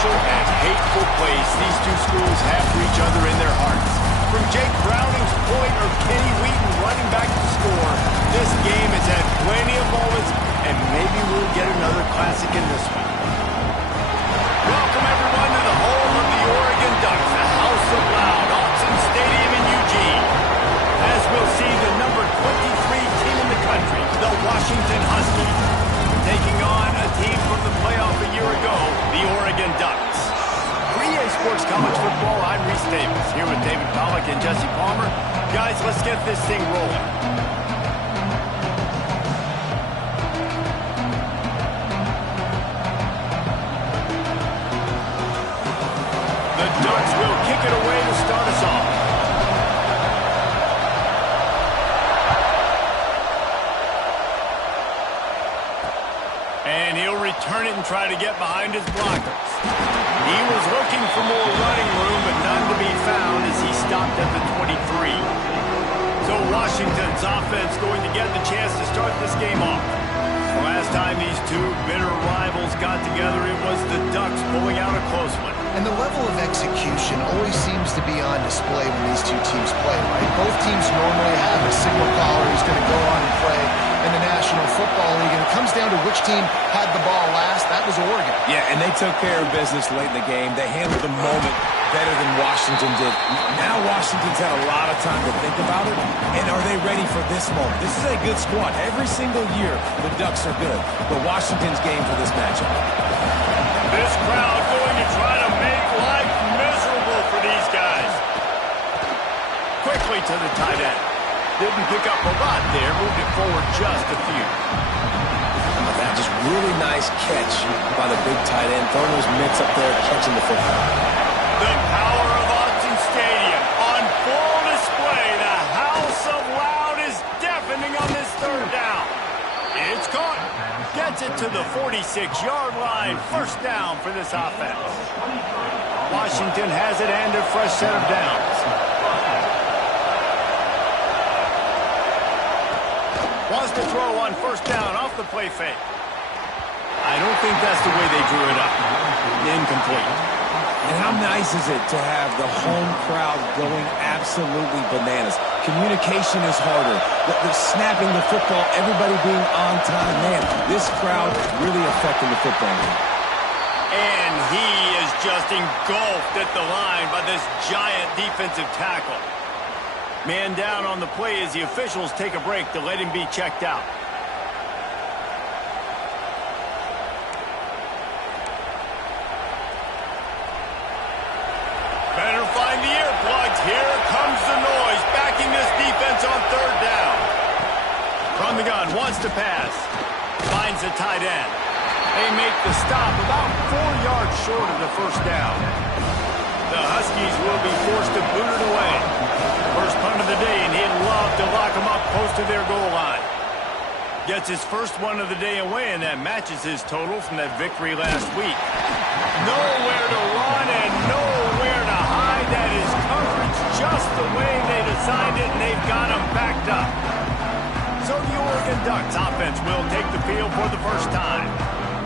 special and hateful place these two schools have for each other in their hearts. From Jake Browning's point or Kenny Wheaton running back to score, this game has had plenty of moments, and maybe we'll get another classic in this one. Welcome, everyone, to the home of the Oregon Ducks, the House of Loud, Autzen Stadium in Eugene. As we'll see, the number 23 team in the country, the Washington Huskies, taking on a team from the playoff a year ago, the Oregon Ducks. For EA Sports College Football, I'm Reese Davis, here with David Pollack and Jesse Palmer. Guys, let's get this thing rolling. The Ducks will kick it away to start us off. And he'll return it and try to get behind his blockers. He was looking for more running room, but none to be found as he stopped at the 23. So Washington's offense going to get the chance to start this game off. The last time these two bitter rivals got together, it was the Ducks pulling out a close one. And the level of execution always seems to be on display when these two teams play, right? Both teams normally have a signal caller who's going to go on and play in the National Football League, and it comes down to which team had the ball last. That was Oregon. Yeah, and they took care of business late in the game. They handled the moment better than Washington did. Now Washington's had a lot of time to think about it, and are they ready for this moment? This is a good squad. Every single year, the Ducks are good, but Washington's game for this matchup. This crowd going to try to make life miserable for these guys. Quickly to the tight end. Didn't pick up a lot there, moved it forward just a few. That just really nice catch by the big tight end. Throwing those mitts up there, catching the football. The power of Autzen Stadium on full display. The House of Loud is deafening on this third down. It's caught. Gets it to the 46-yard line. First down for this offense. Washington has it and a fresh set of downs. Wants to throw on first down off the play fake. I don't think that's the way they drew it up. Incomplete. And how nice is it to have the home crowd going absolutely bananas? Communication is harder. The snapping the football, everybody being on time. Man, this crowd really affecting the football game. And he is just engulfed at the line by this giant defensive tackle. Man down on the play as the officials take a break to let him be checked out. Better find the earplugs. Here comes the noise, backing this defense on third down. From the gun, wants to pass. Finds the tight end. They make the stop about 4 yards short of the first down. The Huskies will be forced to boot it away. First punt of the day, and he'd love to lock them up close to their goal line. Gets his first one of the day away, and that matches his total from that victory last week. Nowhere to run and nowhere to hide. That is coverage just the way they designed it, and they've got him backed up. So the Oregon Ducks offense will take the field for the first time.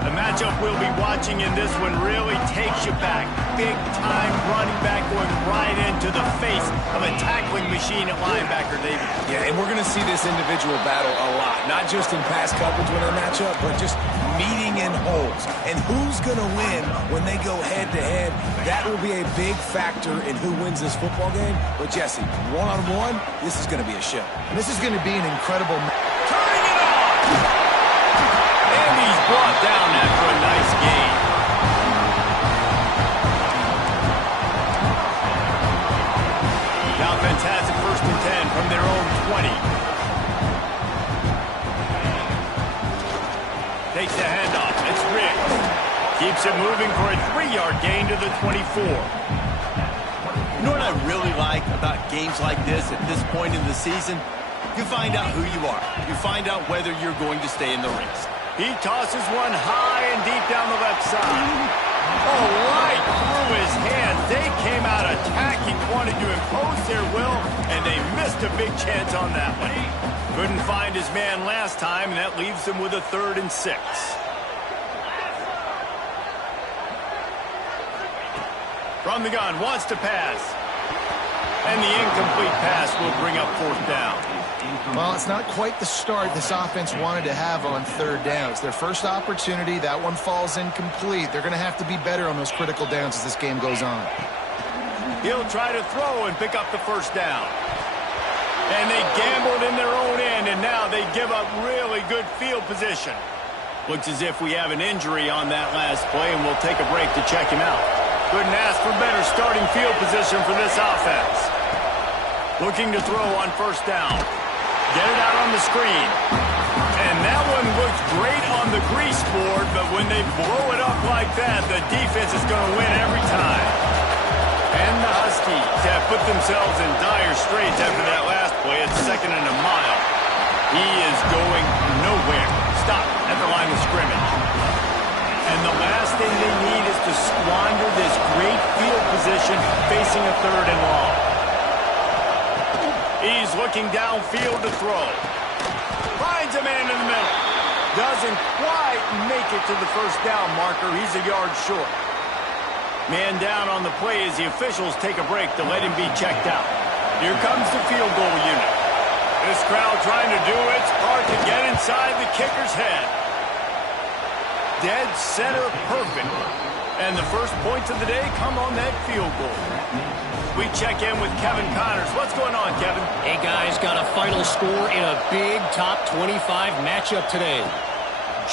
The matchup we'll be watching in this one really takes you back. Big-time running back going right into the face of a tackling machine at linebacker, David. Yeah, and we're going to see this individual battle a lot. Not just in pass coverage when they match up, but just meeting in holes. And who's going to win when they go head-to-head? That will be a big factor in who wins this football game. But, Jesse, one-on-one, this is going to be a show. And this is going to be an incredible match. Turning it on! And he's brought down after a nice gain. The offense has it 1st and 10 from their own 20. Takes the handoff. It's Riggs. Keeps it moving for a 3-yard gain to the 24. You know what I really like about games like this at this point in the season? You find out who you are. You find out whether you're going to stay in the race. He tosses one high and deep down the left side. Oh, right through his hands. They came out attacking, wanted to impose their will, and they missed a big chance on that one. Couldn't find his man last time, and that leaves him with a 3rd and 6. From the gun, wants to pass. And the incomplete pass will bring up 4th down. Well, it's not quite the start this offense wanted to have on 3rd down. It's their first opportunity. That one falls incomplete. They're going to have to be better on those critical downs as this game goes on. He'll try to throw and pick up the 1st down. And they gambled in their own end, and now they give up really good field position. Looks as if we have an injury on that last play, and we'll take a break to check him out. Couldn't ask for better starting field position for this offense. Looking to throw on 1st down. Get it out on the screen. And that one looks great on the grease board, but when they blow it up like that, the defense is going to win every time. And the Huskies have put themselves in dire straits after that last play. It's 2nd and a mile. He is going nowhere. Stop at the line of scrimmage. And the last thing they need is to squander this great field position facing a 3rd and long. He's looking downfield to throw. Finds a man in the middle. Doesn't quite make it to the 1st down marker. He's a yard short. Man down on the play as the officials take a break to let him be checked out. Here comes the field goal unit. This crowd trying to do its part to get inside the kicker's head. Dead center perfect. And the first points of the day come on that field goal. We check in with Kevin Connors. What's going on, Kevin? Hey, guys, got a final score in a big top 25 matchup today.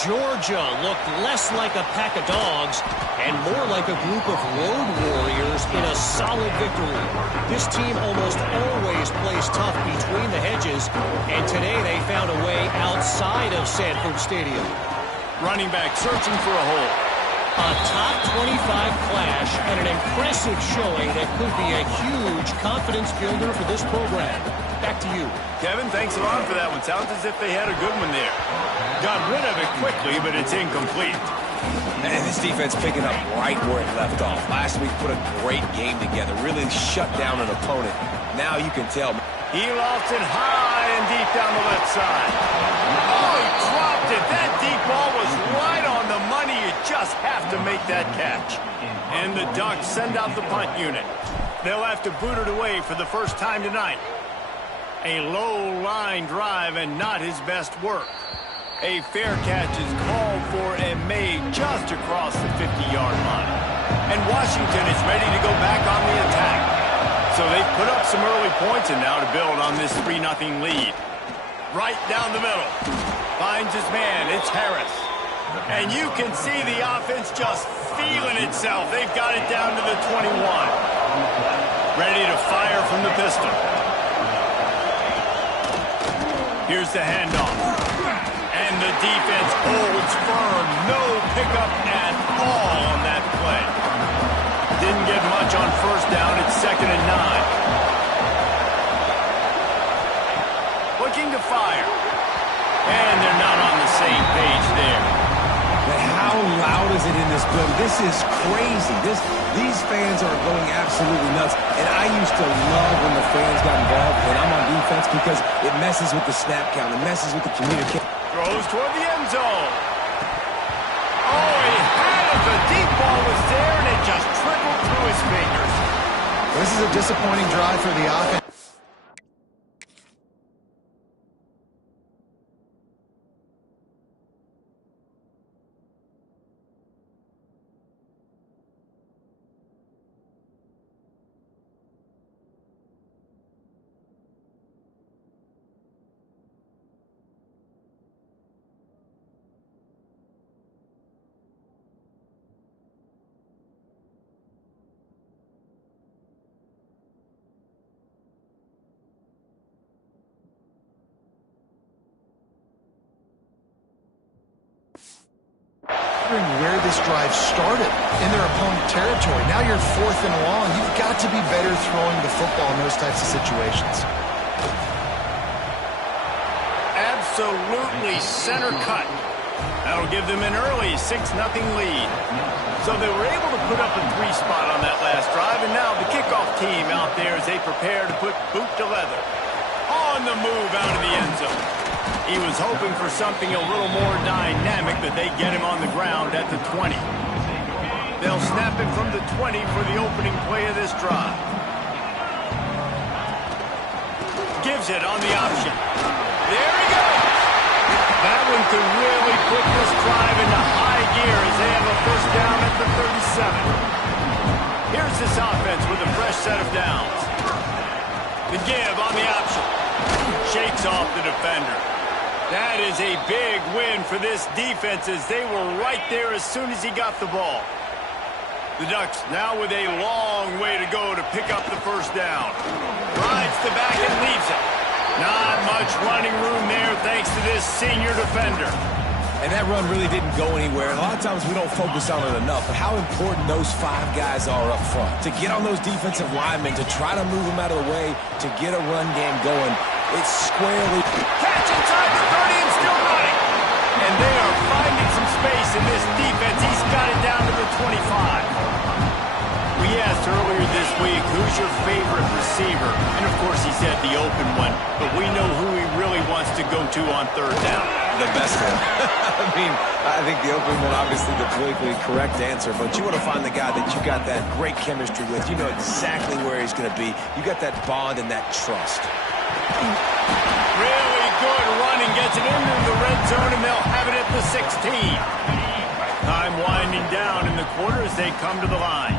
Georgia looked less like a pack of dogs and more like a group of road warriors in a solid victory. This team almost always plays tough between the hedges, and today they found a way outside of Sanford Stadium. Running back searching for a hole. A top 25 clash and an impressive showing that could be a huge confidence builder for this program. Back to you. Kevin, thanks a lot for that one. Sounds as if they had a good one there. Got rid of it quickly, but it's incomplete. And this defense picking up right where it left off. Last week put a great game together. Really shut down an opponent. Now you can tell. He lofts it high and deep down the left side. Oh, he dropped it. That deep ball was right on the money. You just have to make that catch. And the Ducks send out the punt unit. They'll have to boot it away for the first time tonight. A low line drive and not his best work. A fair catch is called for and made just across the 50-yard line. And Washington is ready to go back on the attack. So they've put up some early points and now to build on this 3-0 lead. Right down the middle. Finds his man. It's Harris. And you can see the offense just feeling itself. They've got it down to the 21. Ready to fire from the pistol. Here's the handoff. And the defense holds firm. No pickup at all on that play. Didn't get much on 1st down. It's 2nd and 9. Looking to fire. And they're not on the same page there. But how loud is it in this building? This is crazy. These fans are going absolutely nuts. And I used to love when the fans got involved when I'm on defense because it messes with the snap count. It messes with the communication. Throws toward the end zone. Oh, he had it. The deep ball was there, and it just trickled through his fingers. This is a disappointing drive for the offense. Where this drive started in their opponent territory. Now you're 4th and long. You've got to be better throwing the football in those types of situations. Absolutely center cut. That'll give them an early 6-0 lead. So they were able to put up a 3 spot on that last drive, and now the kickoff team out there as they prepare to put boot to leather. On the move out of the end zone. He was hoping for something a little more dynamic, but they get him on the ground at the 20. They'll snap it from the 20 for the opening play of this drive. Gives it on the option. There he goes. That one could really put this drive into high gear as they have a first down at the 37. Here's this offense with a fresh set of downs. The give on the option. Shakes off the defender. That is a big win for this defense as they were right there as soon as he got the ball. The Ducks now with a long way to go to pick up the first down. Rides the back and leaves it. Not much running room there thanks to this senior defender. And that run really didn't go anywhere. And a lot of times we don't focus on it enough, but how important those 5 guys are up front. To get on those defensive linemen, to try to move them out of the way, to get a run game going. It's squarely. Catch inside the 30 and still running. And they are finding some space in this defense. He's got it down to the 25. We asked earlier this week, who's your favorite receiver? And of course he said the open one, but we know who he really wants to go to on third down. The best one. I mean, I think the open one, obviously the politically correct answer, but you want to find the guy that you got that great chemistry with. You know exactly where he's going to be. You got that bond and that trust. Really good running, gets it into the red zone, and they'll have it at the 16. Time winding down in the quarter as they come to the line.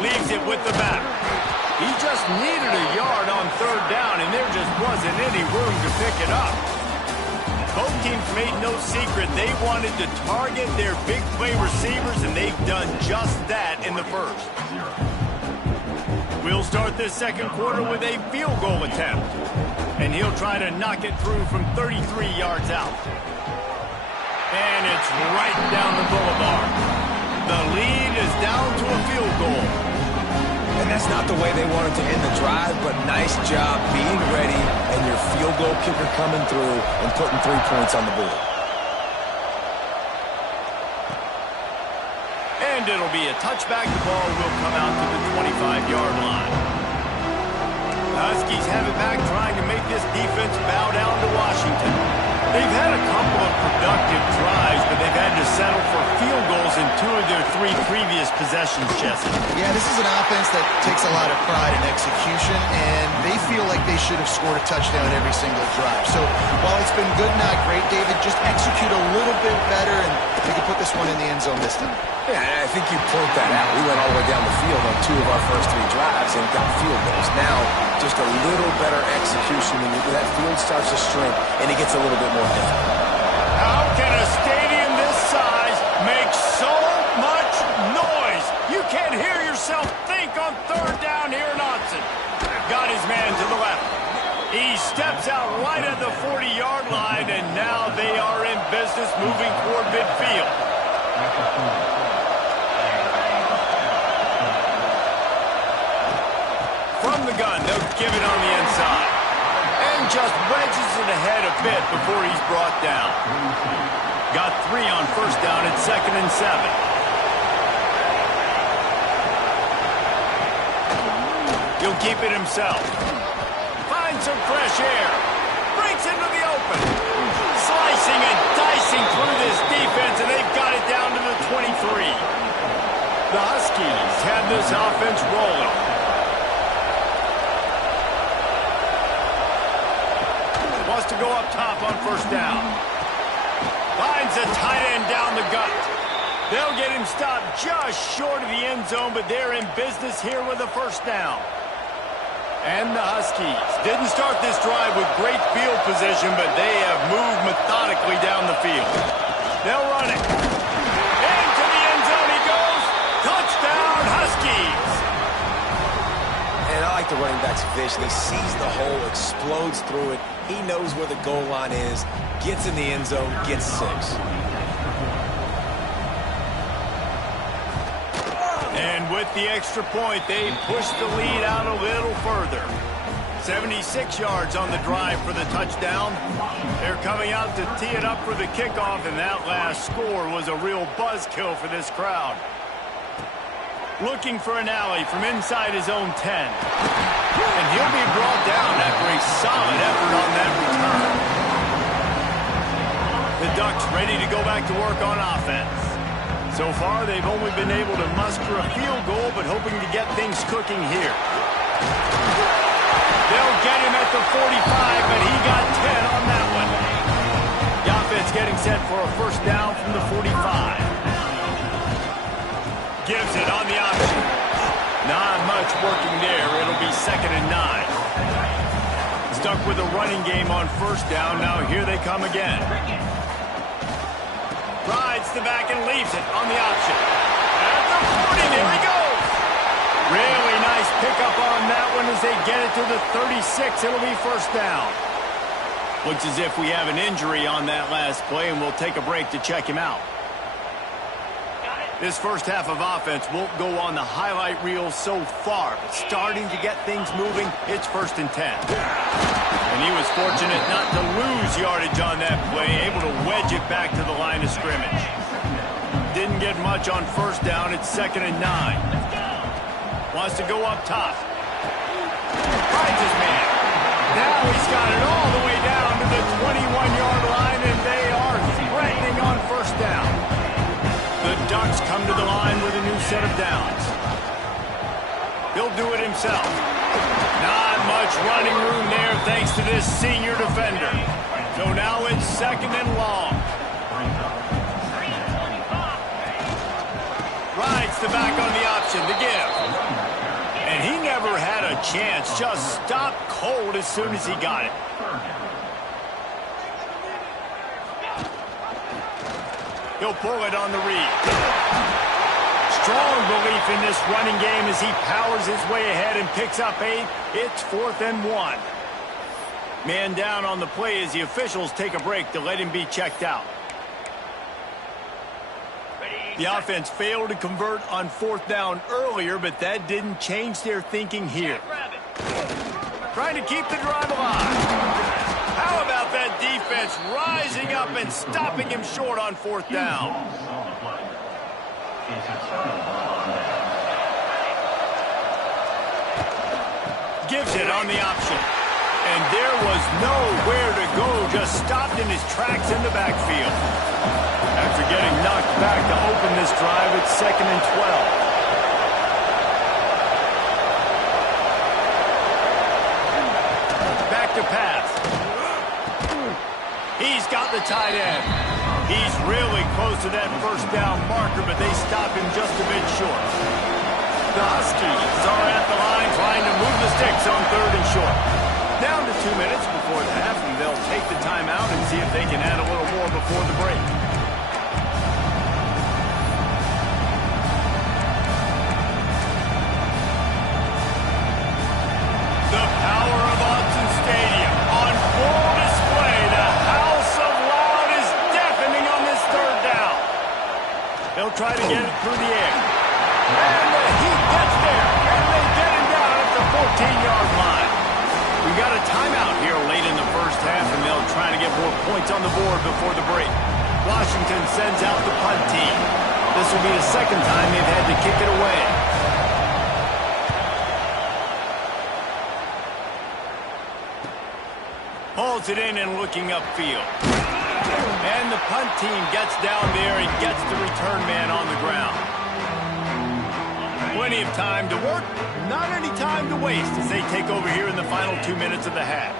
Leaves it with the back. He just needed a yard on third down, and there just wasn't any room to pick it up. Both teams made no secret they wanted to target their big play receivers, and they've done just that in the first. We'll start this second quarter with a field goal attempt, and he'll try to knock it through from 33 yards out. And it's right down the boulevard. The lead is down to a field goal. And that's not the way they wanted to end the drive, but nice job being ready and your field goal kicker coming through and putting 3 points on the board. And it'll be a touchback. The ball will come out to the 25-yard line. The Huskies have it back, trying to make this defense bow down to Washington. They've had a couple of productive drives, but they've had to settle for field goals in 2 of their 3 previous possessions, Jesse. Yeah, this is an offense that takes a lot of pride in execution, and they feel like they should have scored a touchdown every single drive. So while it's been good, not great, David, just execute a little bit better, and they can put this one in the end zone this time. Yeah, and I think you point that out. We went all the way down the field on 2 of our first 3 drives and got field goals. Now, just a little better execution when that field starts to shrink and it gets a little bit more difficult. How can a stadium this size make so much noise? You can't hear yourself think on third down here in Austin. Got his man to the left. He steps out right at the 40-yard line, and now they are in business moving toward midfield. From the gun, they'll give it on the inside. And just wedges it ahead a bit before he's brought down. Got 3 on first down at 2nd and 7. He'll keep it himself. Finds some fresh air. Breaks into the open. Slicing and dicing through this defense, and they've got it down to the 23. The Huskies have this offense rolling. Wants to go up top on first down. Finds a tight end down the gut. They'll get him stopped just short of the end zone, but they're in business here with a first down. And the Huskies didn't start this drive with great field position, but they have moved methodically down the field. They'll run it. Into the end zone he goes. Touchdown, Huskies. And I like the running back's vision. He sees the hole, explodes through it. He knows where the goal line is, gets in the end zone, gets 6. And with the extra point, they push the lead out a little further. 76 yards on the drive for the touchdown. They're coming out to tee it up for the kickoff, and that last score was a real buzzkill for this crowd. Looking for an alley from inside his own 10. And he'll be brought down after a solid effort on that return. The Ducks ready to go back to work on offense. So far, they've only been able to muster a field goal, but hoping to get things cooking here. They'll get him at the 45, but he got 10 on that one. The offense getting set for a first down from the 45. Gives it on the option. Not much working there. It'll be 2nd and 9. Stuck with a running game on first down. Now here they come again. Rides the back and leaves it on the option. At the 40, there he goes. Really nice pickup on that one as they get it to the 36. It'll be first down. Looks as if we have an injury on that last play, and we'll take a break to check him out. This first half of offense won't go on the highlight reel so far, but starting to get things moving, it's 1st and 10. And he was fortunate not to lose yardage on that play, able to wedge it back to the line of scrimmage. Didn't get much on first down. It's 2nd and 9. Wants to go up top. Finds his man. Now he's got it all the way down to the 21-yard line, and they are threatening on first down. The Ducks come to the line with a new set of downs. He'll do it himself. Not much running room there thanks to this senior defender. So now it's 2nd and long. Rides the back on the option to give. And he never had a chance. Just stopped cold as soon as he got it. He'll pull it on the read. Strong belief in this running game as he powers his way ahead and picks up 8. It's 4th and 1. Man down on the play as the officials take a break to let him be checked out. The offense failed to convert on 4th down earlier, but that didn't change their thinking here. Trying to keep the drive alive. How about that defense rising up and stopping him short on 4th down? Gives it on the option. And there was nowhere to go, just stopped in his tracks in the backfield. After getting knocked back to open this drive, it's 2nd and 12. Back to pass. He's got the tight end. He's really close to that first down marker, but they stop him just a bit short. The Huskies are at the line trying to move the sticks on 3rd and short. Down to 2 minutes before the half, and they'll take the timeout and see if they can add a little more before the break. The power of Autzen Stadium on full display. The house of loud is deafening on this 3rd down. They'll try to get it through the air. And the Heat gets there, and they get him down at the 14-yard line. We got a timeout here late in the first half, and they'll try to get more points on the board before the break. Washington sends out the punt team. This will be the 2nd time they've had to kick it away. Hauls it in and looking upfield. And the punt team gets down there and gets the return man on the ground. Plenty of time to work, not any time to waste as they take over here in the final 2 minutes of the half.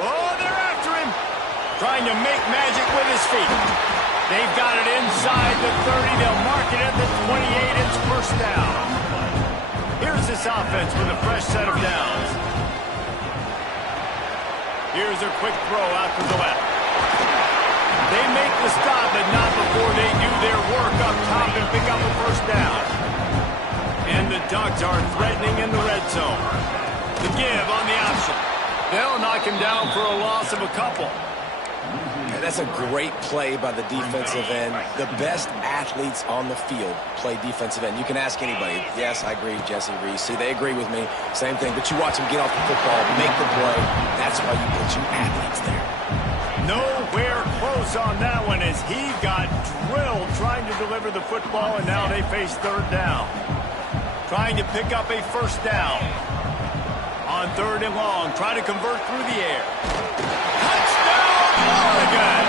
Oh, they're after him. Trying to make magic with his feet. They've got it inside the 30. They'll mark it at the 28. It's first down. Here's this offense with a fresh set of downs. Here's a quick throw out to the left. They make the stop, but not before they do their work up top and pick up a first down. And the Ducks are threatening in the red zone. The give on the option. They'll knock him down for a loss of a couple. That's a great play by the defensive end. The best athletes on the field play defensive end. You can ask anybody. Yes, I agree, Jesse Reese. See, they agree with me. Same thing. But you watch them get off the football, make the play. That's why you put your athletes there. Nowhere close on that one as he got drilled trying to deliver the football, and now they face 3rd down. Trying to pick up a first down. On 3rd and long, try to convert through the air. Touchdown, Oregon!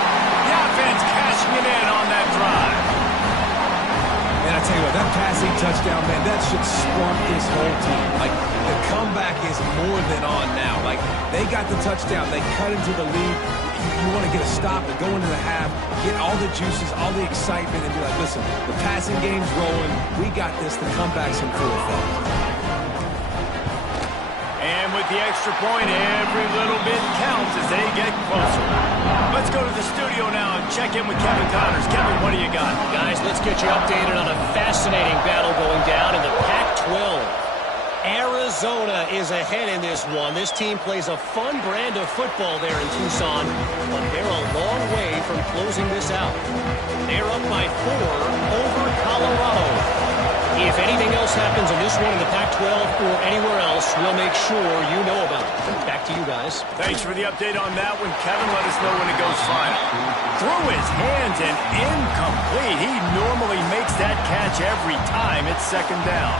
passing touchdown, man, that should spark this whole team. Like, the comeback is more than on now. Like, they got the touchdown. They cut into the lead. You want to get a stop and go into the half, get all the juices, all the excitement, and be like, listen, the passing game's rolling. We got this. The comeback's in full effect. And with the extra point, every little bit counts as they get closer. Let's go to the studio now and check in with Kevin Connors. Kevin, what do you got? Guys, let's get you updated on a fascinating battle going down in the Pac-12. Arizona is ahead in this one. This team plays a fun brand of football there in Tucson, but they're a long way from closing this out. They're up by 4 over Colorado. If anything else happens in this one in the Pac-12 or anywhere else, we'll make sure you know about it. Back to you guys. Thanks for the update on that one, Kevin. Let us know when it goes final. Through his hands and incomplete. He normally makes that catch every time. It's second down.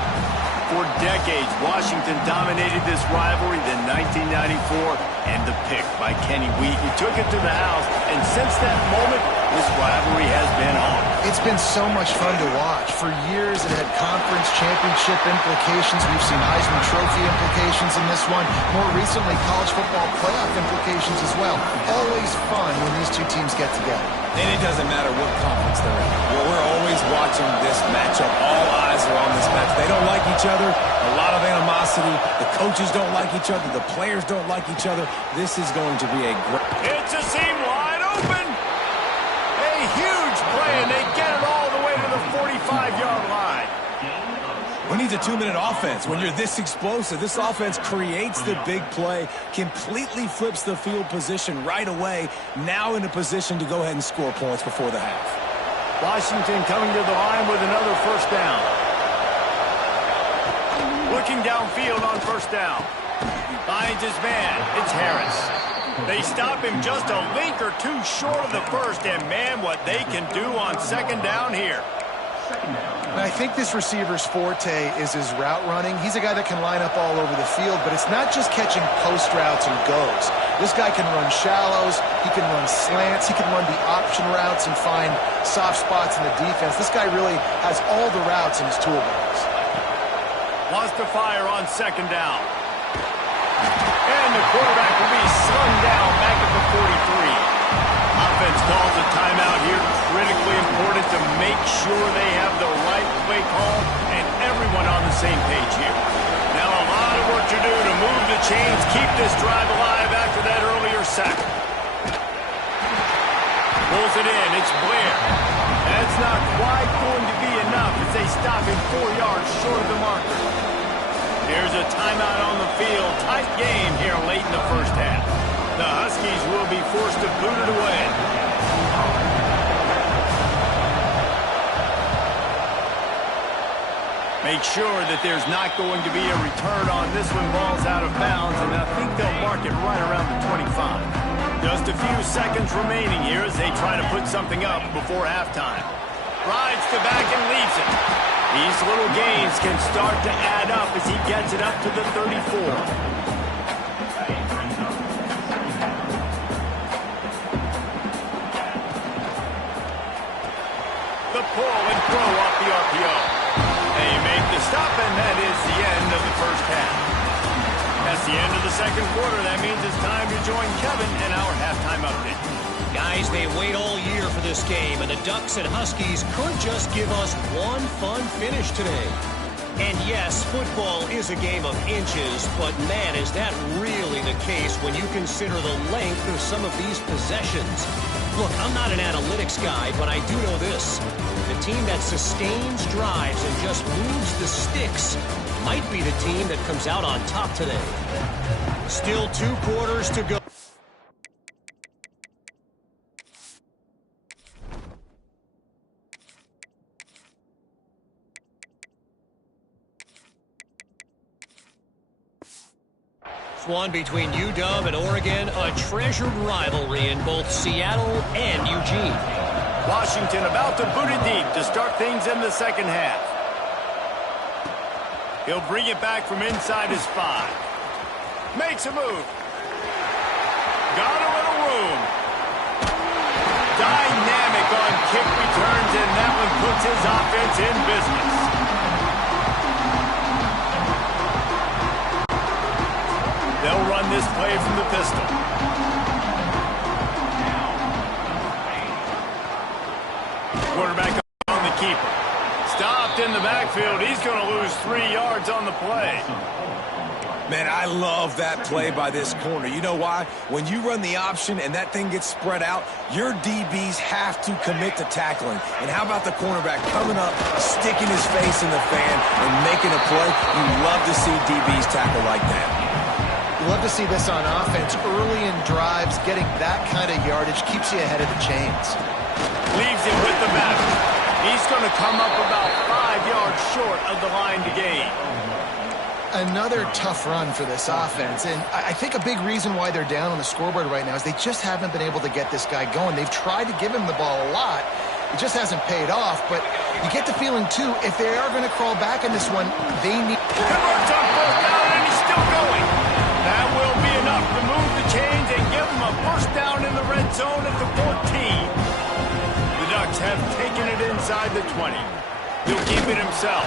For decades, Washington dominated this rivalry. Then 1994 and the pick by Kenny Wheaton took it to the house. And since that moment, this rivalry has been on. It's been so much fun to watch. For years, it had conference championship implications. We've seen Heisman Trophy implications in this one. More recently, college football playoff implications as well. Always fun when these two teams get together. And it doesn't matter what conference they're in. We're always watching this matchup. All eyes are on this match. They don't like each other. A lot of animosity. The coaches don't like each other. The players don't like each other. This is going to be a great... It's a seam wide open. A huge play, and they get it all the way to the 45-yard line. Who needs a 2-minute offense? When you're this explosive, this offense creates the big play, completely flips the field position right away, now in a position to go ahead and score points before the half. Washington coming to the line with another first down. Looking downfield on first down. Finds his man. It's Harris. They stop him just a link or two short of the first, and man, what they can do on second down here. And I think this receiver's forte is his route running. He's a guy that can line up all over the field, but it's not just catching post routes and goes. This guy can run shallows, he can run slants, he can run the option routes and find soft spots in the defense. This guy really has all the routes in his toolbox. Wants to fire on second down. And the quarterback will be slung down back at the 43. Offense calls a timeout here. Critically important to make sure they have the right play call and everyone on the same page here. Now a lot of work to do to move the chains, keep this drive alive after that earlier sack. Pulls it in. It's Blair. That's not quite going to be enough as they stop him 4 yards short of the marker. Here's a timeout on the field. Tight game here late in the first half. The Huskies will be forced to boot it away. Make sure that there's not going to be a return on this one. Ball's out of bounds, and I think they'll mark it right around the 25. Just a few seconds remaining here as they try to put something up before halftime. Rides the back and leaves it. These little gains can start to add up as he gets it up to the 34. The pull and throw off the RPO. They make the stop, and that is the end of the first half. That's the end of the second quarter. That means it's time to join Kevin in our halftime update. Guys, they wait all year for this game, and the Ducks and Huskies could just give us one fun finish today. And yes, football is a game of inches, but man, is that really the case when you consider the length of some of these possessions. Look, I'm not an analytics guy, but I do know this. The team that sustains drives and just moves the sticks might be the team that comes out on top today. Still 2 quarters to go. One between UW and Oregon, a treasured rivalry in both Seattle and Eugene. Washington about to boot it deep to start things in the second half. He'll bring it back from inside his 5. Makes a move. Got a little room. Dynamic on kick returns, and that one puts his offense in business. this play from the pistol. Quarterback on the keeper. Stopped in the backfield. He's going to lose 3 yards on the play. Man, I love that play by this corner. You know why? When you run the option and that thing gets spread out, your DBs have to commit to tackling. And how about the cornerback coming up, sticking his face in the fan, and making a play? You love to see DBs tackle like that. You love to see this on offense. Early in drives, getting that kind of yardage keeps you ahead of the chains. Leaves it with the back. He's going to come up about 5 yards short of the line to gain. Another tough run for this offense, and I think a big reason why they're down on the scoreboard right now is they just haven't been able to get this guy going. They've tried to give him the ball a lot. It just hasn't paid off, but you get the feeling, too, if they are going to crawl back in this one, they need... Converts on 4th down, and he's still going. That will be enough to move the chains and give him a first down in the red zone at the 14. The Ducks have taken it inside the 20. He'll keep it himself.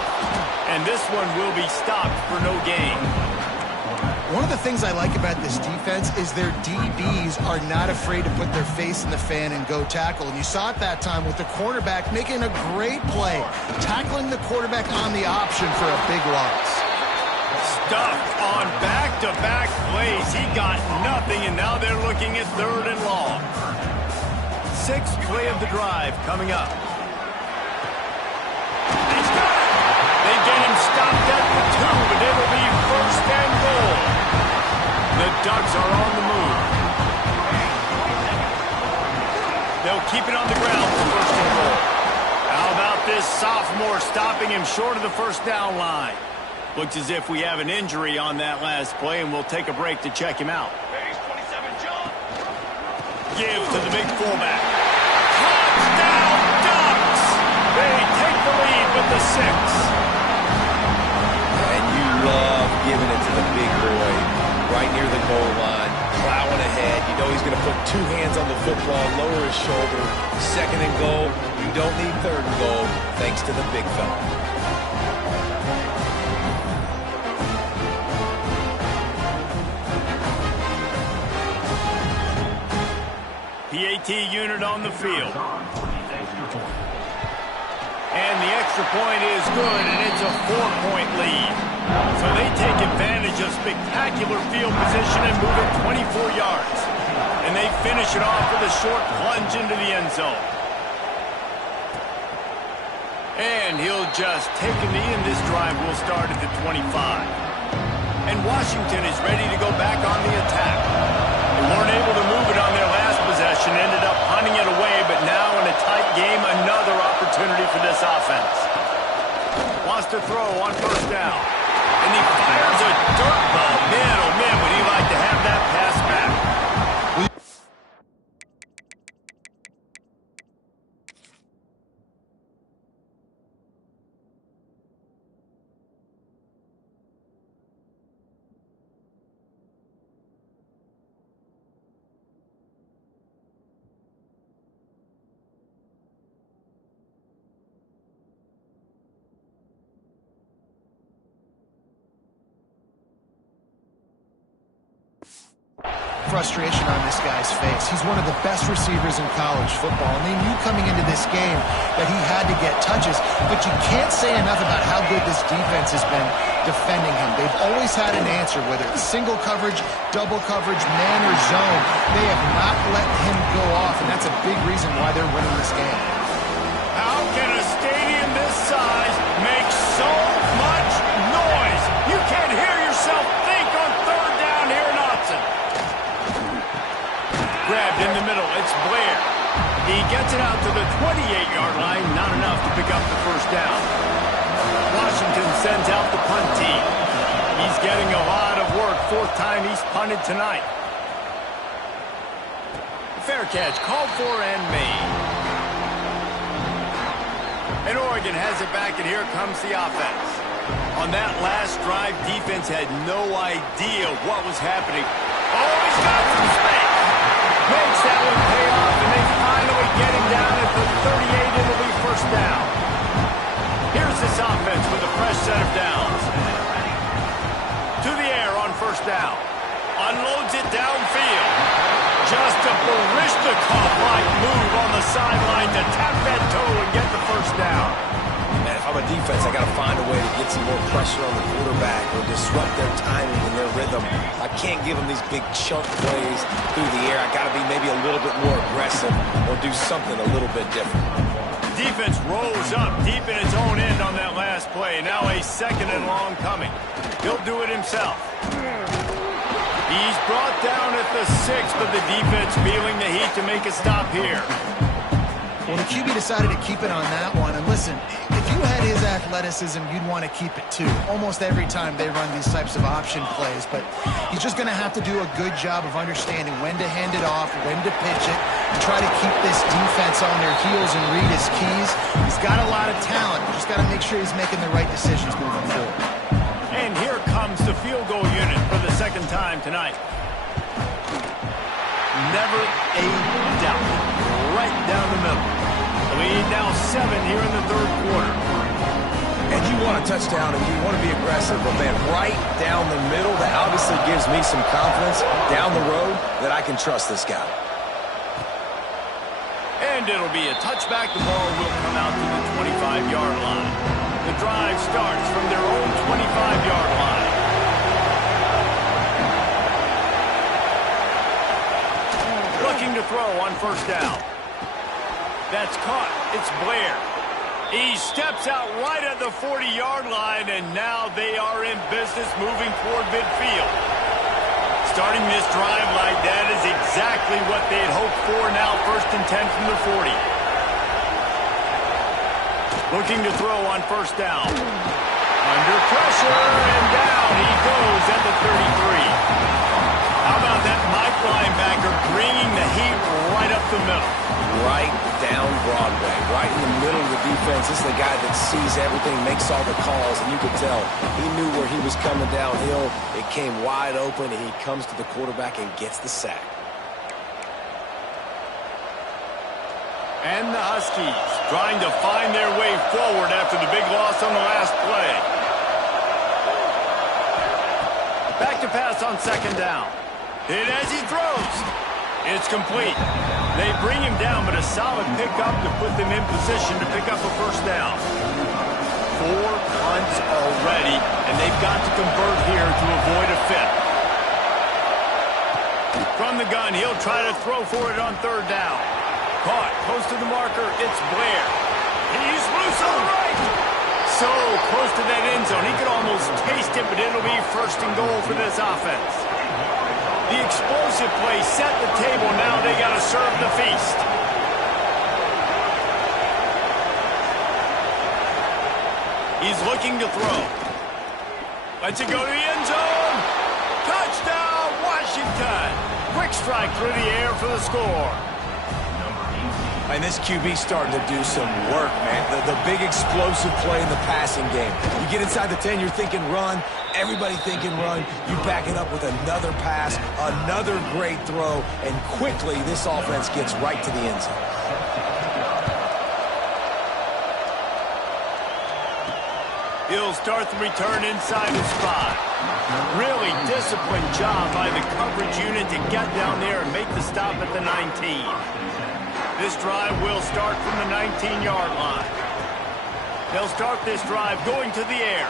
And this one will be stopped for no gain. One of the things I like about this defense is their DBs are not afraid to put their face in the fan and go tackle. And you saw it that time with the cornerback making a great play, tackling the quarterback on the option for a big loss. Stuffed on back-to-back plays. He got nothing, and now they're looking at 3rd and long. 6th play of the drive coming up. He's got it. They get him stopped at the 2, but it'll be 1st and goal. The Ducks are on the move. They'll keep it on the ground for 1st and goal. How about this sophomore stopping him short of the 1st down line? Looks as if we have an injury on that last play, and we'll take a break to check him out. Give to the big fullback. Touchdown, Ducks! They take the lead with the 6. And you love giving it to the big boy right near the goal line, plowing ahead. You know he's going to put 2 hands on the football, lower his shoulder. 2nd and goal. You don't need 3rd and goal, thanks to the big fella. PAT unit on the field. And the extra point is good, and it's a 4-point lead. So they take advantage of spectacular field position and move it 24 yards. And they finish it off with a short plunge into the end zone. And he'll just take a knee, and this drive will start at the 25. And Washington is ready to go back on the attack. They weren't able to move it on their last possession, ended up punting it away, but now in a tight game, another opportunity for this offense. Wants to throw on 1st down. And he fires a dirt ball. Man, oh man, would he like to have that pass back. Frustration on this guy's face. He's one of the best receivers in college football, and they knew coming into this game that he had to get touches, but you can't say enough about how good this defense has been defending him. They've always had an answer, whether it's single coverage, double coverage, man or zone. They have not let him go off, and that's a big reason why they're winning this game. How can a stadium this size make so much noise? You can't hear yourself think on 3rd down here in Austin. Grabbed in the middle, it's Blair. He gets it out to the 28-yard line, not enough to pick up the 1st down. Washington sends out the punt team. He's getting a lot of work, 4th time he's punted tonight. Fair catch, called for and made. And Oregon has it back, and here comes the offense. On that last drive, defense had no idea what was happening. Oh, he's got some space. Makes that one pay off, and they finally get him down at the 38. It'll be 1st down. Here's this offense with a fresh set of downs. To the air on 1st down. Unloads downfield. Just a Barishnikov-like move on the sideline to tap that toe and get the first down. Man, if I'm a defense, I got to find a way to get some more pressure on the quarterback or disrupt their timing and their rhythm. I can't give them these big chunk plays through the air. I got to be maybe a little bit more aggressive or do something a little bit different. Defense rolls up deep in its own end on that last play. Now a 2nd and long coming. He'll do it himself. He's brought down at the 6, but the defense feeling the heat to make a stop here. Well, the QB decided to keep it on that one. And listen, if you had his athleticism, you'd want to keep it too. Almost every time they run these types of option plays. But he's just going to have to do a good job of understanding when to hand it off, when to pitch it, and try to keep this defense on their heels and read his keys. He's got a lot of talent. You just got to make sure he's making the right decisions moving forward. And here comes the field goal unit for the 2nd time tonight. Never a doubt. Right down the middle. The lead now 7 here in the 3rd quarter. And you want a touchdown and you want to be aggressive, but man, right down the middle, that obviously gives me some confidence down the road that I can trust this guy. And it'll be a touchback. The ball will come out to the 25-yard line. The drive starts from their own 25-yard line. Looking to throw on 1st down. That's caught. It's Blair. He steps out right at the 40-yard line, and now they are in business moving toward midfield. Starting this drive like that is exactly what they had hoped for. Now 1st and 10 from the 40. Looking to throw on 1st down. Under pressure, and down he goes at the 33. How about that Mike linebacker bringing the heat right up the middle? Right down Broadway, right in the middle of the defense. This is the guy that sees everything, makes all the calls, and you could tell he knew where he was coming downhill. It came wide open, and he comes to the quarterback and gets the sack. And the Huskies trying to find their way forward after the big loss on the last play. Back to pass on 2nd down. Hit as he throws. It's complete. They bring him down, but a solid pickup to put them in position to pick up a 1st down. 4 punts already, and they've got to convert here to avoid a 5th. From the gun, he'll try to throw for it on 3rd down. Caught, close to the marker, it's Blair. He's loose on the right. So close to that end zone, he could almost taste it, but it'll be 1st and goal for this offense. The explosive play set the table. Now they got to serve the feast. He's looking to throw. Lets it go to the end zone. Touchdown, Washington. Quick strike through the air for the score. And this QB's starting to do some work, man. The big explosive play in the passing game. You get inside the 10, you're thinking run. Everybody thinking run. You back it up with another pass, another great throw, and quickly this offense gets right to the end zone. He'll start the return inside his 5. Really disciplined job by the coverage unit to get down there and make the stop at the 19. This drive will start from the 19-yard line. They'll start this drive going to the air.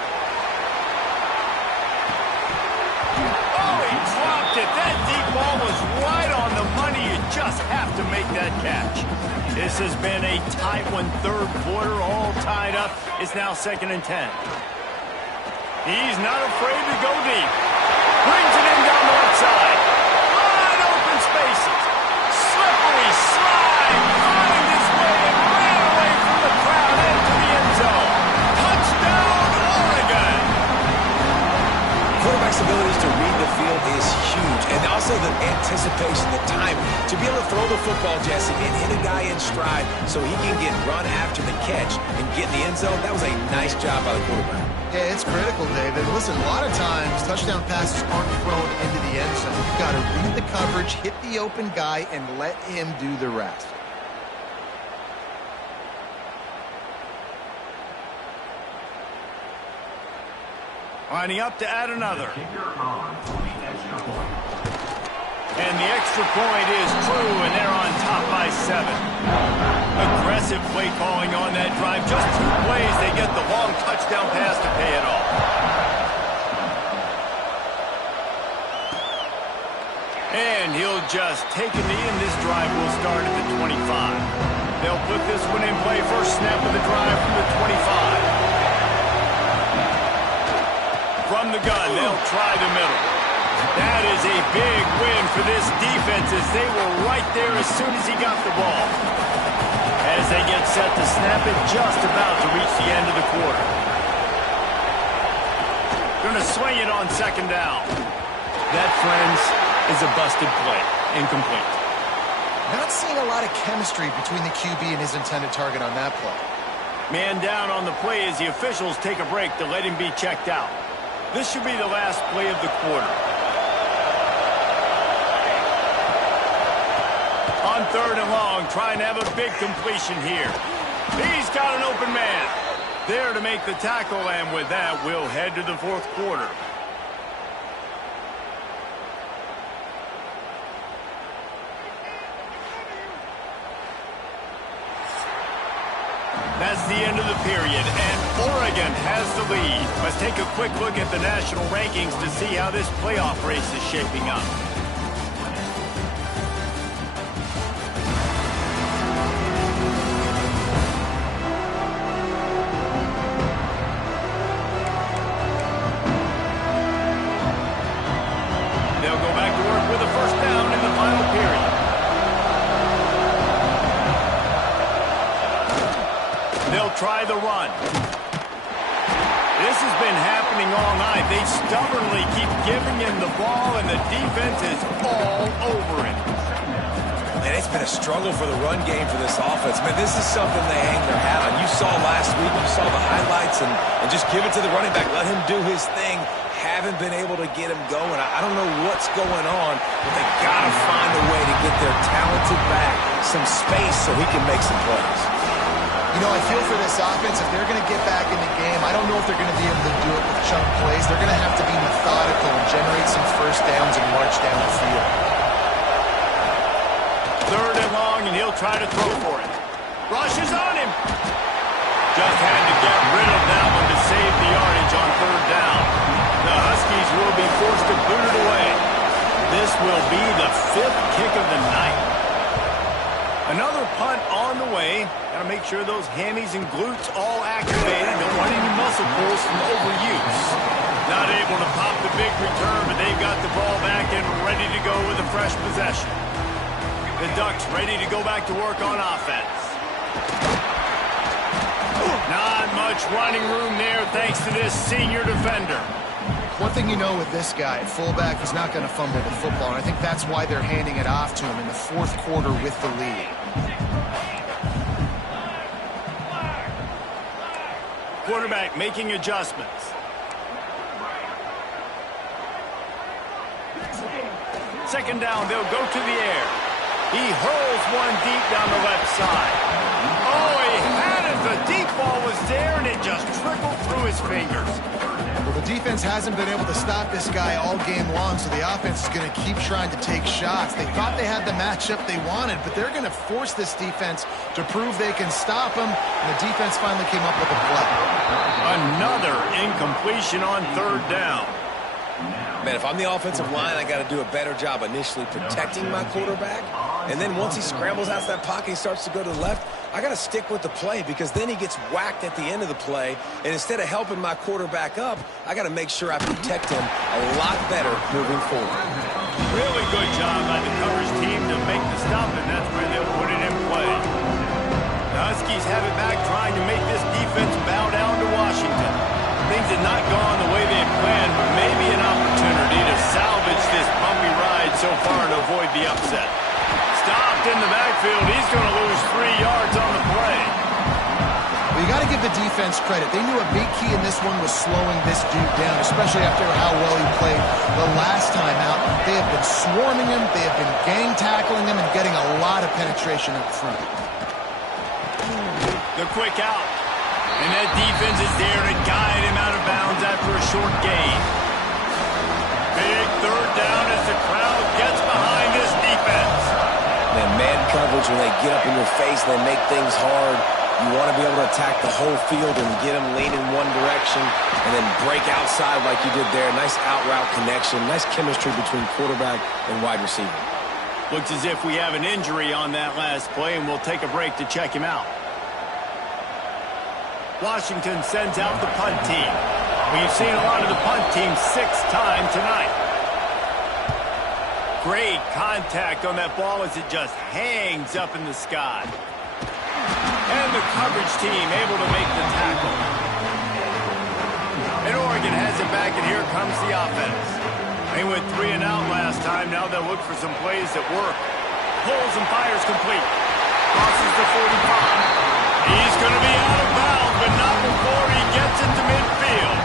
Oh, he dropped it. That deep ball was right on the money. You just have to make that catch. This has been a tight one, 3rd quarter, all tied up. It's now 2nd and 10. He's not afraid to go deep. Brings it in down the left side. Wide open spaces. Slippery slide. Find his way and ran away from the crowd into the end zone. Touchdown, Oregon. Quarterback's abilities to read the field is huge. And also the anticipation, the timing. To be able to throw the football, Jesse, and hit a guy in stride so he can get run after the catch and get in the end zone, that was a nice job by the quarterback. Yeah, it's critical, David. Listen, a lot of times touchdown passes aren't thrown into the end zone. You've got to read the coverage, hit the open guy, and let him do the rest. Lining up to add another. And the extra point is true, and they're on top by 7. Aggressive play calling on that drive. Just 2 plays, they get the long touchdown pass to pay it off. And he'll just take a knee, and this drive will start at the 25. They'll put this one in play. First snap of the drive from the 25. From the gun, they'll try the middle. That is a big win for this defense as they were right there as soon as he got the ball. As they get set to snap it, just about to reach the end of the quarter. Going to swing it on second down. That, friends, is a busted play. Incomplete. Not seeing a lot of chemistry between the QB and his intended target on that play. Man down on the play as the officials take a break to let him be checked out. This should be the last play of the quarter. On 3rd and long, trying to have a big completion here. He's got an open man. There to make the tackle, and with that, we'll head to the 4th quarter. That's the end of the period, and Oregon has the lead. Let's take a quick look at the national rankings to see how this playoff race is shaping up. They'll go back to work with a first down in the final period. They'll try the run. This has been happening all night. They stubbornly keep giving him the ball, and the defense is all over him. And it's been a struggle for the run game for this offense. Man, this is something they hang their hat on. You saw last week, you saw the highlights, and just give it to the running back. Let him do his thing. Haven't been able to get him going. I don't know what's going on, but they got to find a way to get their talented back some space so he can make some plays. You know, I feel for this offense, if they're going to get back in the game, I don't know if they're going to be able to do it with chunk plays. They're going to have to be methodical and generate some first downs and march down the field. 3rd and long, and he'll try to throw for it. Rush is on him. Just had to get rid of that one to save the yardage on 3rd down. The Huskies will be forced to boot it away. This will be the 5th kick of the night. Another punt on the way. Got to make sure those hammies and glutes all activated. Don't want any muscle pulls from overuse. Not able to pop the big return, but they've got the ball back and ready to go with a fresh possession. The Ducks ready to go back to work on offense. Not much running room there thanks to this senior defender. One thing you know with this guy, fullback, he's not going to fumble the football, and I think that's why they're handing it off to him in the 4th quarter with the lead. Quarterback making adjustments. Second down, they'll go to the air. He hurls one deep down the left side. Oh, he had it. The deep ball was there, and it just trickled through his fingers. Well, the defense hasn't been able to stop this guy all game long, so the offense is going to keep trying to take shots. They thought they had the matchup they wanted, but they're going to force this defense to prove they can stop him, and the defense finally came up with a play. Another incompletion on 3rd down. Man, if I'm the offensive line, I got to do a better job initially protecting my quarterback. And then once he scrambles out of that pocket, he starts to go to the left, I got to stick with the play because then he gets whacked at the end of the play. And instead of helping my quarterback up, I got to make sure I protect him a lot better moving forward. Really good job by the coverage team to make the stop, and that's where they'll put it in play. The Huskies have it back, trying to make this defense bow down to Washington. Things had not gone the way they had planned, but maybe an opportunity to salvage this bumpy ride so far to avoid the upset. Stopped in the backfield. He's going to lose 3 yards on the play. Well, you got to give the defense credit. They knew a big key in this one was slowing this dude down, especially after how well he played the last time out. They have been swarming him. They have been gang tackling him and getting a lot of penetration up front. The quick out. And that defense is there to guide him out of bounds after a short gain. Big third down as the crowd gets behind this defense. Man coverage, when they get up in your face and they make things hard, you want to be able to attack the whole field and get them leaning one direction and then break outside like you did there. Nice out-route connection, nice chemistry between quarterback and wide receiver. Looks as if we have an injury on that last play, and we'll take a break to check him out. Washington sends out the punt team. We've seen a lot of the punt team 6 times tonight. Great contact on that ball as it just hangs up in the sky. And the coverage team able to make the tackle. And Oregon has it back, and here comes the offense. They went 3 and out last time. Now they'll look for some plays that work. Pulls and fires complete. Crosses the 45. He's going to be out of bounds, but not before he gets it to midfield.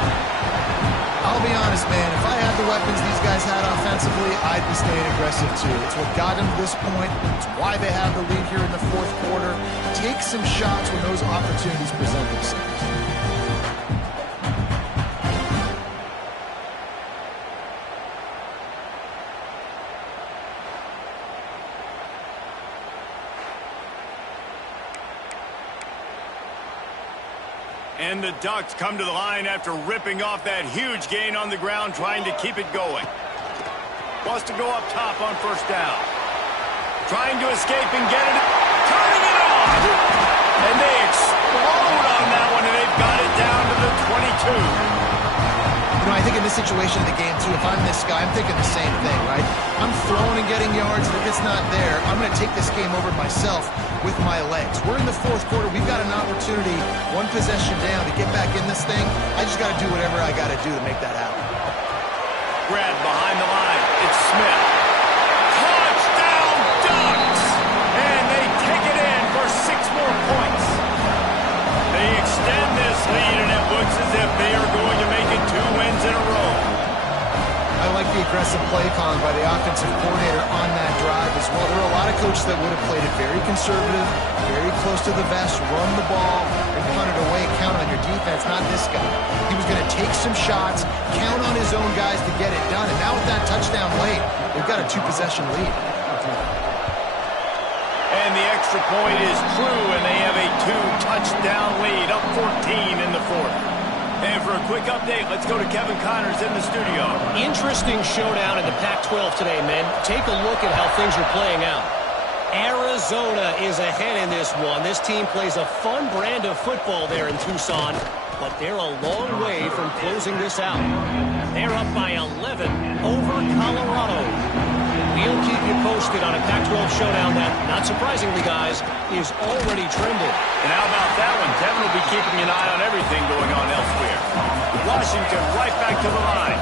I'll be honest, man. If I had the weapons these guys had offensively, I'd be staying aggressive too. It's what got them to this point. It's why they have the lead here in the fourth quarter. Take some shots when those opportunities present themselves. And the Ducks come to the line after ripping off that huge gain on the ground, trying to keep it going. Wants to go up top on first down. Trying to escape and get it. Turning it on! And they explode on that one, and they've got it down to the 22. You know, I think in this situation of the game, too, if I'm this guy, I'm thinking the same thing, right? I'm throwing and getting yards, and if it's not there, I'm going to take this game over myself with my legs. We're in the fourth quarter. We've got an opportunity, one possession down, to get back in this thing. I just got to do whatever I got to do to make that happen. Grab behind the line. It's Smith. Touchdown, Ducks! And they take it in for 6 more points. They extend this lead, and it looks as if they are going to make it 2 wins in a row. I like the aggressive play calling by the offensive coordinator on that drive as well. There are a lot of coaches that would have played it very conservative, very close to the vest, run the ball, and punt it away, count on your defense. Not this guy. He was going to take some shots, count on his own guys to get it done. And now with that touchdown late, they've got a 2-possession lead. And the extra point is true, and they have a 2-touchdown lead, up 14 in the fourth. And for a quick update, let's go to Kevin Connors in the studio. Interesting showdown in the Pac-12 today, men. Take a look at how things are playing out. Arizona is ahead in this one. This team plays a fun brand of football there in Tucson, but they're a long way from closing this out. They're up by 11 over Colorado. We'll keep you posted on a Pac-12 showdown that, not surprisingly, guys, is already trembling. And how about that one? Kevin will be keeping an eye on everything going on elsewhere. Washington right back to the line.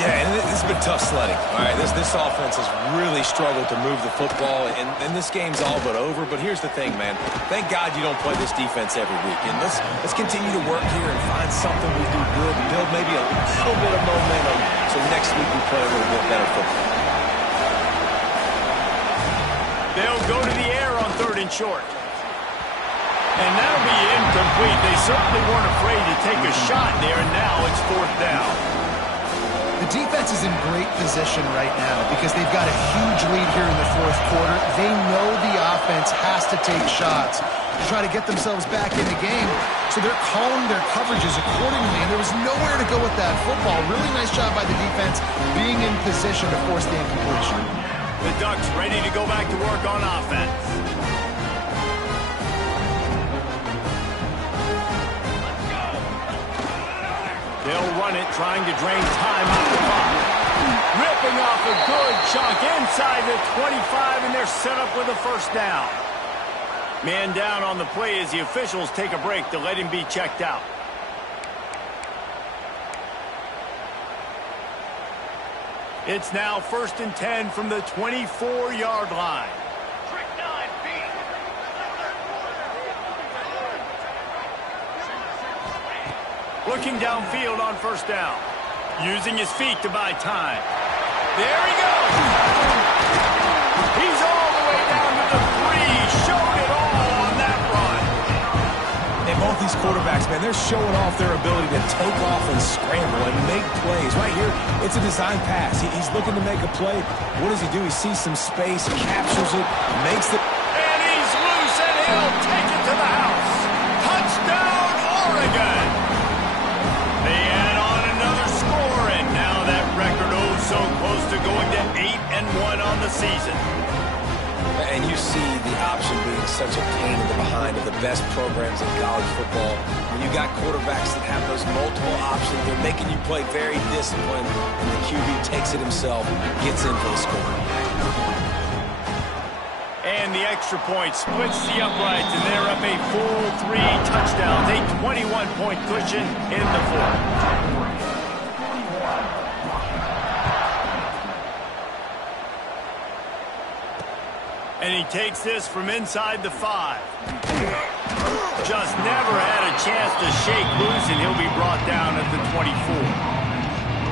Yeah, and this has been tough sledding. All right, this offense has really struggled to move the football, and this game's all but over. But here's the thing, man. Thank God you don't play this defense every week. And let's continue to work here and find something we do good, build maybe a little bit of momentum so next week we play a little bit better football. They'll go to the air on 3rd and short. And that'll be incomplete. They certainly weren't afraid to take a shot there, and now it's 4th down. The defense is in great position right now because they've got a huge lead here in the fourth quarter. They know the offense has to take shots to try to get themselves back in the game. So they're calling their coverages accordingly, and there was nowhere to go with that football. Really nice job by the defense being in position to force the incompletion. The Ducks ready to go back to work on offense. They'll run it, trying to drain time off the clock. Ripping off a good chunk inside the 25, and they're set up with a 1st down. Man down on the play as the officials take a break to let him be checked out. It's now 1st and 10 from the 24-yard line. Looking downfield on 1st down. Using his feet to buy time. There he goes. He's all the way down to the 3. Showed it all on that run. And both these quarterbacks, man, they're showing off their ability to take off and scramble and make plays. Right here, it's a design pass. He's looking to make a play. What does he do? He sees some space, captures it, makes it. And he's loose, and he'll take it to the house. Touchdown, Oregon! They add on another score, and now that record so close to going to 8-1 on the season. And you see the option being such a pain in the behind of the best programs in college football. When you got quarterbacks that have those multiple options, they're making you play very disciplined, and the QB takes it himself, gets in for the score. And the extra point splits the uprights, and they're up a full 3 touchdowns, a 21-point cushion in the fourth. And he takes this from inside the 5. Just never had a chance to shake loose, and he'll be brought down at the 24.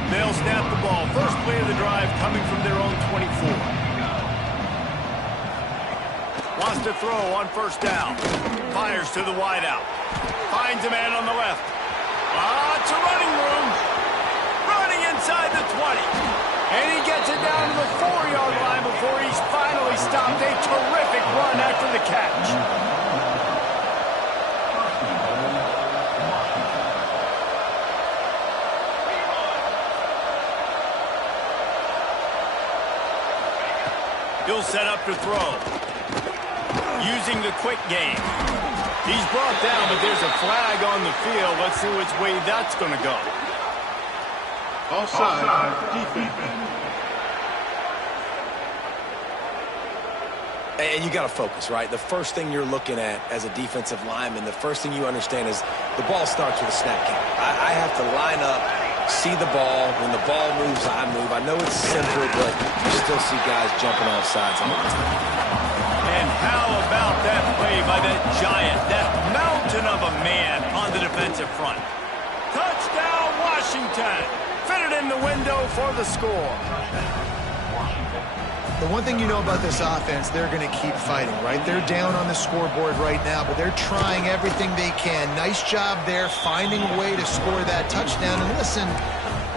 They'll snap the ball. First play of the drive coming from their own 24. Wants to throw on first down. Fires to the wideout. Finds a man on the left. It's a running room. Running inside the 20. And he gets it down to the 4-yard line before he's finally stopped. A terrific run after the catch. He'll set up to throw. Using the quick game. He's brought down, but there's a flag on the field. Let's see which way that's going to go. Offside, defense. And you got to focus, right? The first thing you're looking at as a defensive lineman, the first thing you understand is the ball starts with a snap count. I have to line up, see the ball. When the ball moves, I move. I know it's simple, but you still see guys jumping off sides all the time. And how about that play by that giant, that mountain of a man on the defensive front? Touchdown, Washington! Fitted in the window for the score. The one thing you know about this offense, they're going to keep fighting, right? They're down on the scoreboard right now, but they're trying everything they can. Nice job there, finding a way to score that touchdown. And listen,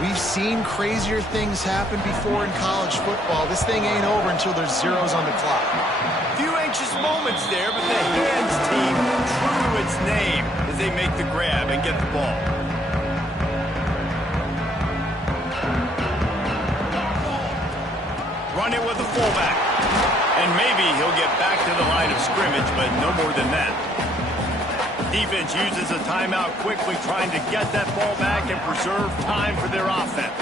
we've seen crazier things happen before in college football. This thing ain't over until there's zeros on the clock. Few anxious moments there, but the hands team true to its name as they make the grab and get the ball. Run it with the fullback. And maybe he'll get back to the line of scrimmage, but no more than that. Defense uses a timeout quickly, trying to get that ball back and preserve time for their offense.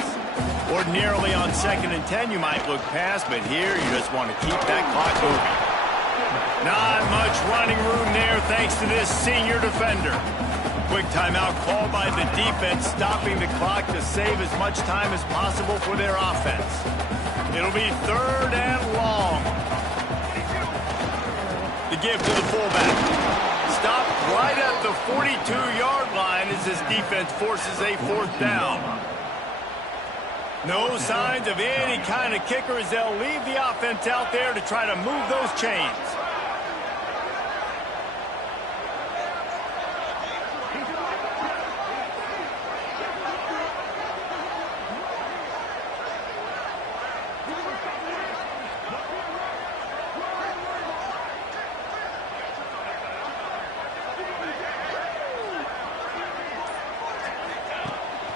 Ordinarily on 2nd and 10, you might look past, but here you just want to keep that clock moving. Not much running room there thanks to this senior defender. Quick timeout called by the defense, stopping the clock to save as much time as possible for their offense. It'll be 3rd and long. The give to the fullback. Stopped right at the 42-yard line as this defense forces a 4th down. No signs of any kind of kicker as they'll leave the offense out there to try to move those chains.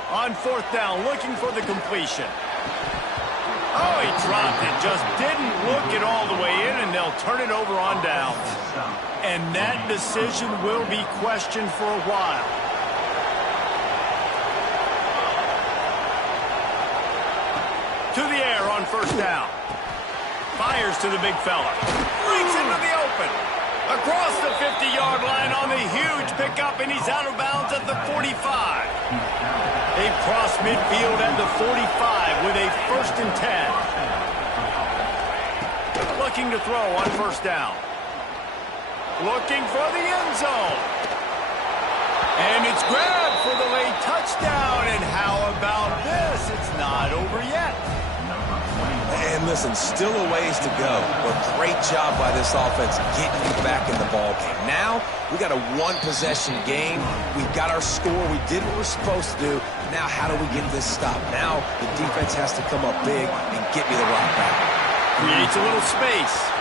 On 4th down, looking for the completion. Oh, he dropped it. Just didn't look it all the way in, and they'll turn it over on downs. And that decision will be questioned for a while. To the air on 1st down. Fires to the big fella. Breaks into the open. Across the 50-yard line on the huge pickup, and he's out of bounds at the 45. They've crossed midfield at the 45 with a 1st and 10. Looking to throw on 1st down. Looking for the end zone. And it's grabbed for the late touchdown. And how about this? It's not over yet. And listen, still a ways to go, but great job by this offense getting you back in the ball game. Now, we got a one-possession game. We've got our score. We did what we're supposed to do. Now, how do we get this stop? Now, the defense has to come up big and get me the rock back. Creates a little space.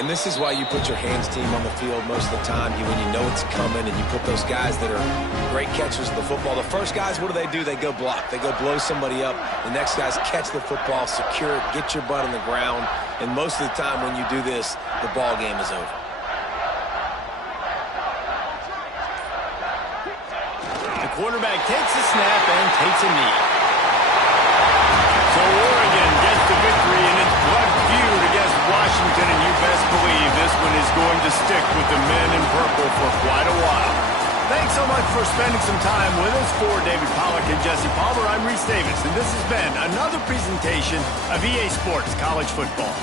And this is why you put your hands team on the field most of the time. When you know it's coming and you put those guys that are great catchers of the football. The first guys, what do? They go block. They go blow somebody up. The next guys catch the football, secure it, get your butt on the ground. And most of the time when you do this, the ball game is over. The quarterback takes a snap and takes a knee. So Oregon gets the victory in its blood feud against Washington, and you best believe this one is going to stick with the men in purple for quite a while. Thanks so much for spending some time with us. For David Pollack and Jesse Palmer, I'm Reese Davis, and this has been another presentation of EA Sports College Football.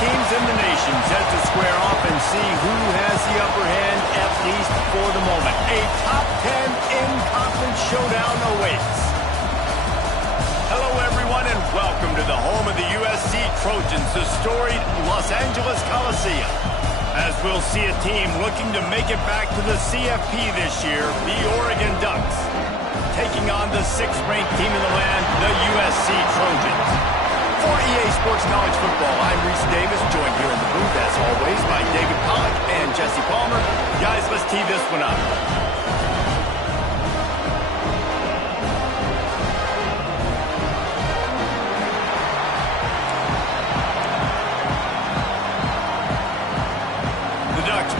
teams in the nation set to square off and see who has the upper hand, at least for the moment. A top 10 in-conference showdown awaits. Hello, everyone, and welcome to the home of the USC Trojans, the storied Los Angeles Coliseum. As we'll see a team looking to make it back to the CFB this year, the Oregon Ducks, taking on the 6th-ranked team in the land, the USC Trojans. For EA Sports College Football, I'm Reese Davis, joined here in the booth, as always, by David Pollack and Jesse Palmer. Guys, let's tee this one up.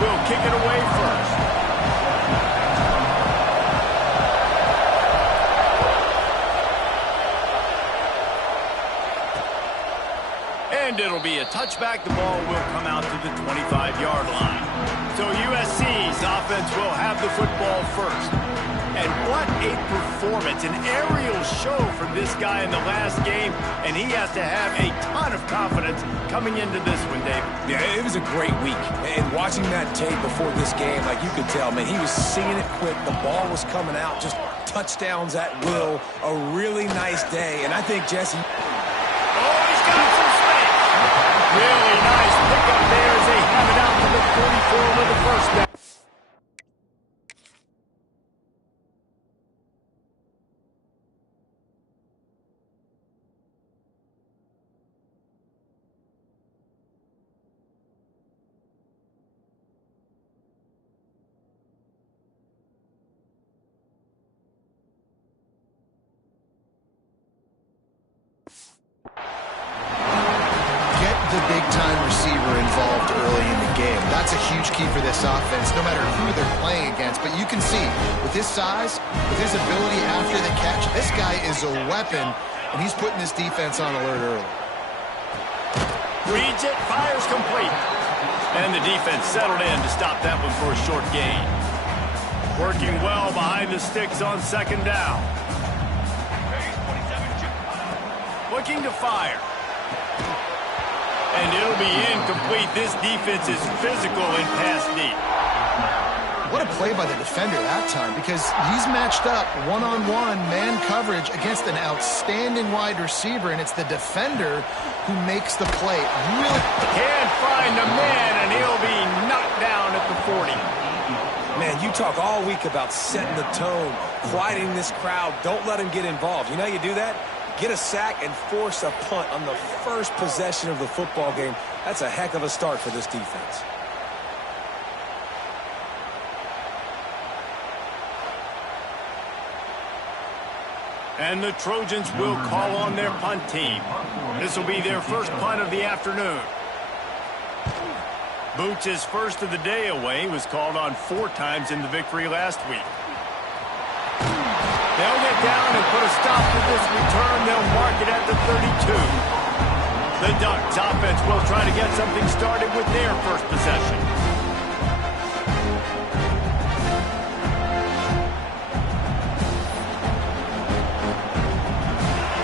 Will kick it away first. And it'll be a touchback. The ball will come out to the 25-yard line. So USC's offense will have the football first. And what a performance, an aerial show from this guy in the last game, and he has to have a ton of confidence coming into this one, Dave. Yeah, it was a great week. And watching that tape before this game, like you could tell, man, he was seeing it quick. The ball was coming out, just touchdowns at will. A really nice day. And I think Jesse... Oh, he's got some space. Really nice pickup there as they have it out to the 44 with the first down. The big-time receiver involved early in the game. That's a huge key for this offense, no matter who they're playing against. But you can see, with his size, with his ability after the catch, this guy is a weapon, and he's putting this defense on alert early. Reads it, fires complete. And the defense settled in to stop that one for a short gain. Working well behind the sticks on 2nd down. Looking to fire. And it'll be incomplete. This defense is physical in pass deep. What a play by the defender that time, because he's matched up one-on-one man coverage against an outstanding wide receiver, and it's the defender who makes the play. Really can't find a man, and he'll be knocked down at the 40. Man, you talk all week about setting the tone, quieting this crowd. Don't let him get involved. You know how you do that? Get a sack and force a punt on the first possession of the football game. That's a heck of a start for this defense. And the Trojans will call on their punt team. This will be their first punt of the afternoon. Boots' first of the day away was called on 4 times in the victory last week. They'll get down and put a stop to this return. They'll mark it at the 32. The Ducks offense will try to get something started with their first possession.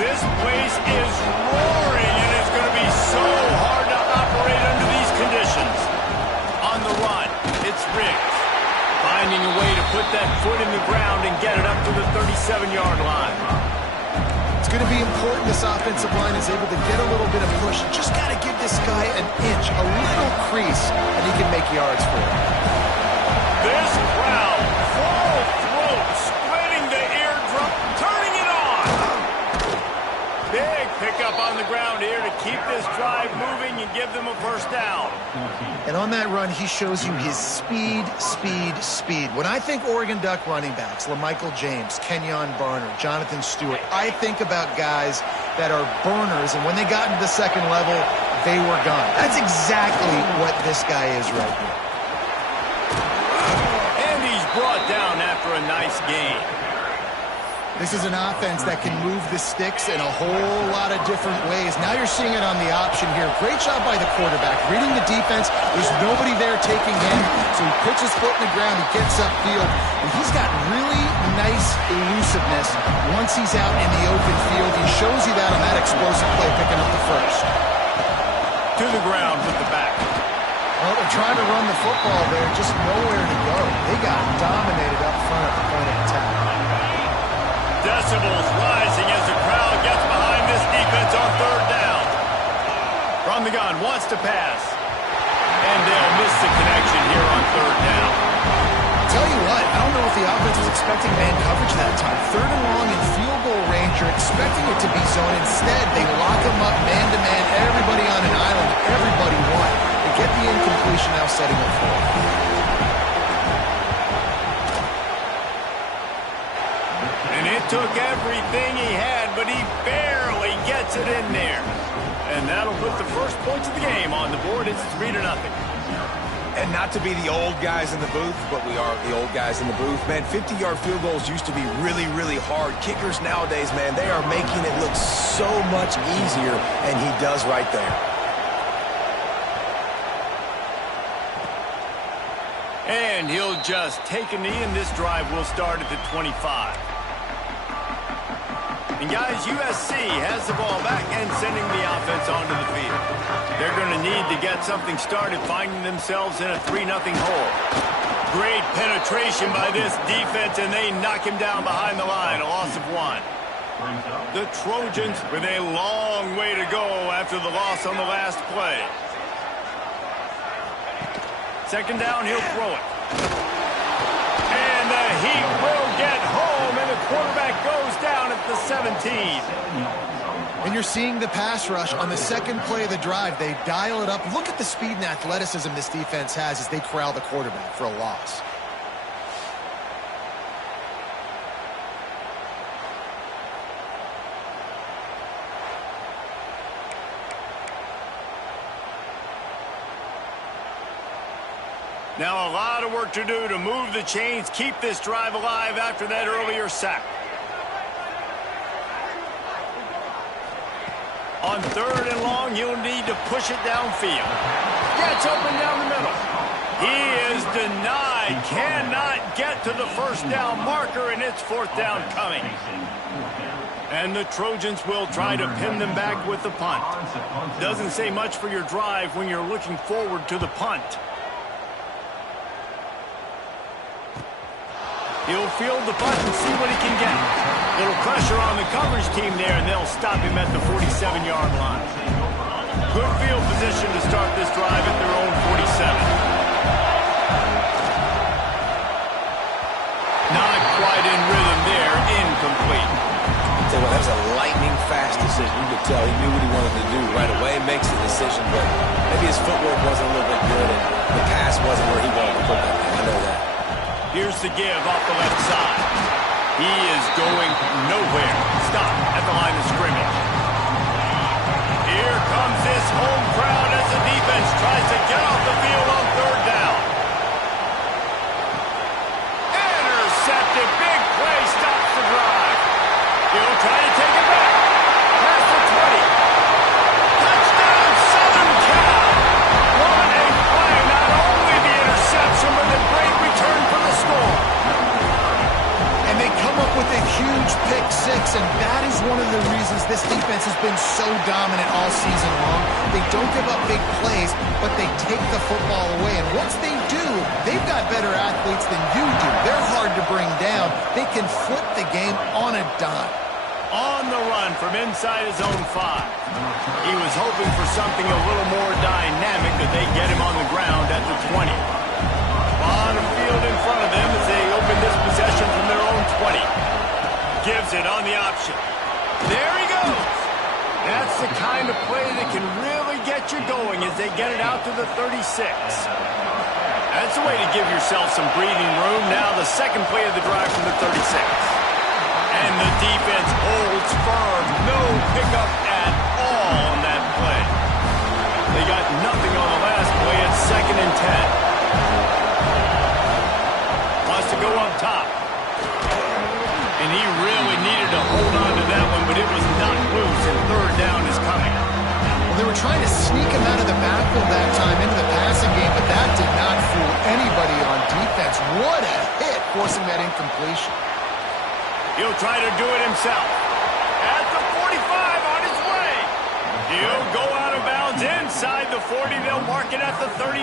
This place is roaring, and it's going to be so hard to operate under these conditions. On the run, it's Riggs. Finding a way to put that foot in the ground and get it up to the 37-yard line. It's going to be important this offensive line is able to get a little bit of push. Just got to give this guy an inch, a little crease, and he can make yards for it. This crowd, full throat, splitting the eardrum, turning it on. Big pickup on the ground here to keep this drive moving and give them a first down. And on that run, he shows you his speed, speed, speed. When I think Oregon Duck running backs, LaMichael James, Kenyon Barner, Jonathan Stewart, I think about guys that are burners, and when they got into the second level, they were gone. That's exactly what this guy is right here. And he's brought down after a nice gain. This is an offense that can move the sticks in a whole lot of different ways. Now you're seeing it on the option here. Great job by the quarterback. Reading the defense, there's nobody there taking him, so he puts his foot in the ground, he gets upfield, and he's got really nice elusiveness once he's out in the open field. He shows you that on that explosive play picking up the first. to the ground with the back. Well, they're trying to run the football there, just nowhere to go. They got dominated up front at the point of attack. Decibels rising as the crowd gets behind this defense on third down. From the gun, wants to pass. And they'll miss the connection here on third down. Tell you what, I don't know if the offense was expecting man coverage that time. Third and long in field goal range, you're expecting it to be zone. Instead, they lock them up man-to-man, everybody on an island, everybody won. They get the incompletion now setting up for it. And it took everything he had, but he barely gets it in there. And that'll put the first points of the game on the board. It's 3-0. And not to be the old guys in the booth, but we are the old guys in the booth. Man, 50-yard field goals used to be really, really hard. Kickers nowadays, man, they are making it look so much easier, and he does right there. And he'll just take a knee, and this drive will start at the 25. And guys, USC has the ball back and sending the offense onto the field. They're going to need to get something started, finding themselves in a 3-0 hole. Great penetration by this defense, and they knock him down behind the line, a loss of 1. The Trojans with a long way to go after the loss on the last play. Second down, he'll throw it. And the Heat will get home, and the quarterback goes down at the 17. And you're seeing the pass rush on the second play of the drive. They dial it up. Look at the speed and athleticism this defense has as they corral the quarterback for a loss. Now a lot of work to do to move the chains, keep this drive alive after that earlier sack. On third and long, you'll need to push it downfield. Gets open down the middle. He is denied, cannot get to the first down marker, and it's fourth down coming. And the Trojans will try to pin them back with the punt. Doesn't say much for your drive when you're looking forward to the punt. He'll field the punt and see what he can get. Little pressure on the coverage team there, and they'll stop him at the 47-yard line. Good field position to start this drive at their own 47. Not quite in rhythm there, incomplete. Tell you what, that was a lightning-fast decision. You could tell he knew what he wanted to do right away, makes the decision, but maybe his footwork wasn't a little bit good, and the pass wasn't where he wanted to put that. I know that. Here's the give off the left side. He is going nowhere. Stop at the line of scrimmage. Here comes this home crowd as the defense tries to get off the field on third down. Intercepted. Big play stops the drive. He'll try to take it back. Past the 20. Touchdown, Southern Cal. What a play. Not only the interception, but the great return for the score. And they come up with a huge pick six, and that is one of the reasons this defense has been so dominant all season long. They don't give up big plays, but they take the football away. And once they do, they've got better athletes than you do. They're hard to bring down. They can flip the game on a dime. On the run from inside his own 5. He was hoping for something a little more dynamic, but they get him on the ground at the 20. Bottom field in front of them as they open this possession from their own 20. Gives it on the option. There he goes. That's the kind of play that can really get you going as they get it out to the 36. That's a way to give yourself some breathing room. Now the second play of the drive from the 36. And the defense holds firm. No pickup at all on that play. They got nothing on the last play. It's 2nd and 10. Wants to go up top. And he really needed to hold on to that one, but it was not loose, and third down is coming. Well, they were trying to sneak him out of the backfield that time into the passing game, but that did not fool anybody on defense. What a hit, forcing that incompletion. He'll try to do it himself. At the 45 on his way. He'll go out of bounds downs inside the 40. They'll mark it at the 39.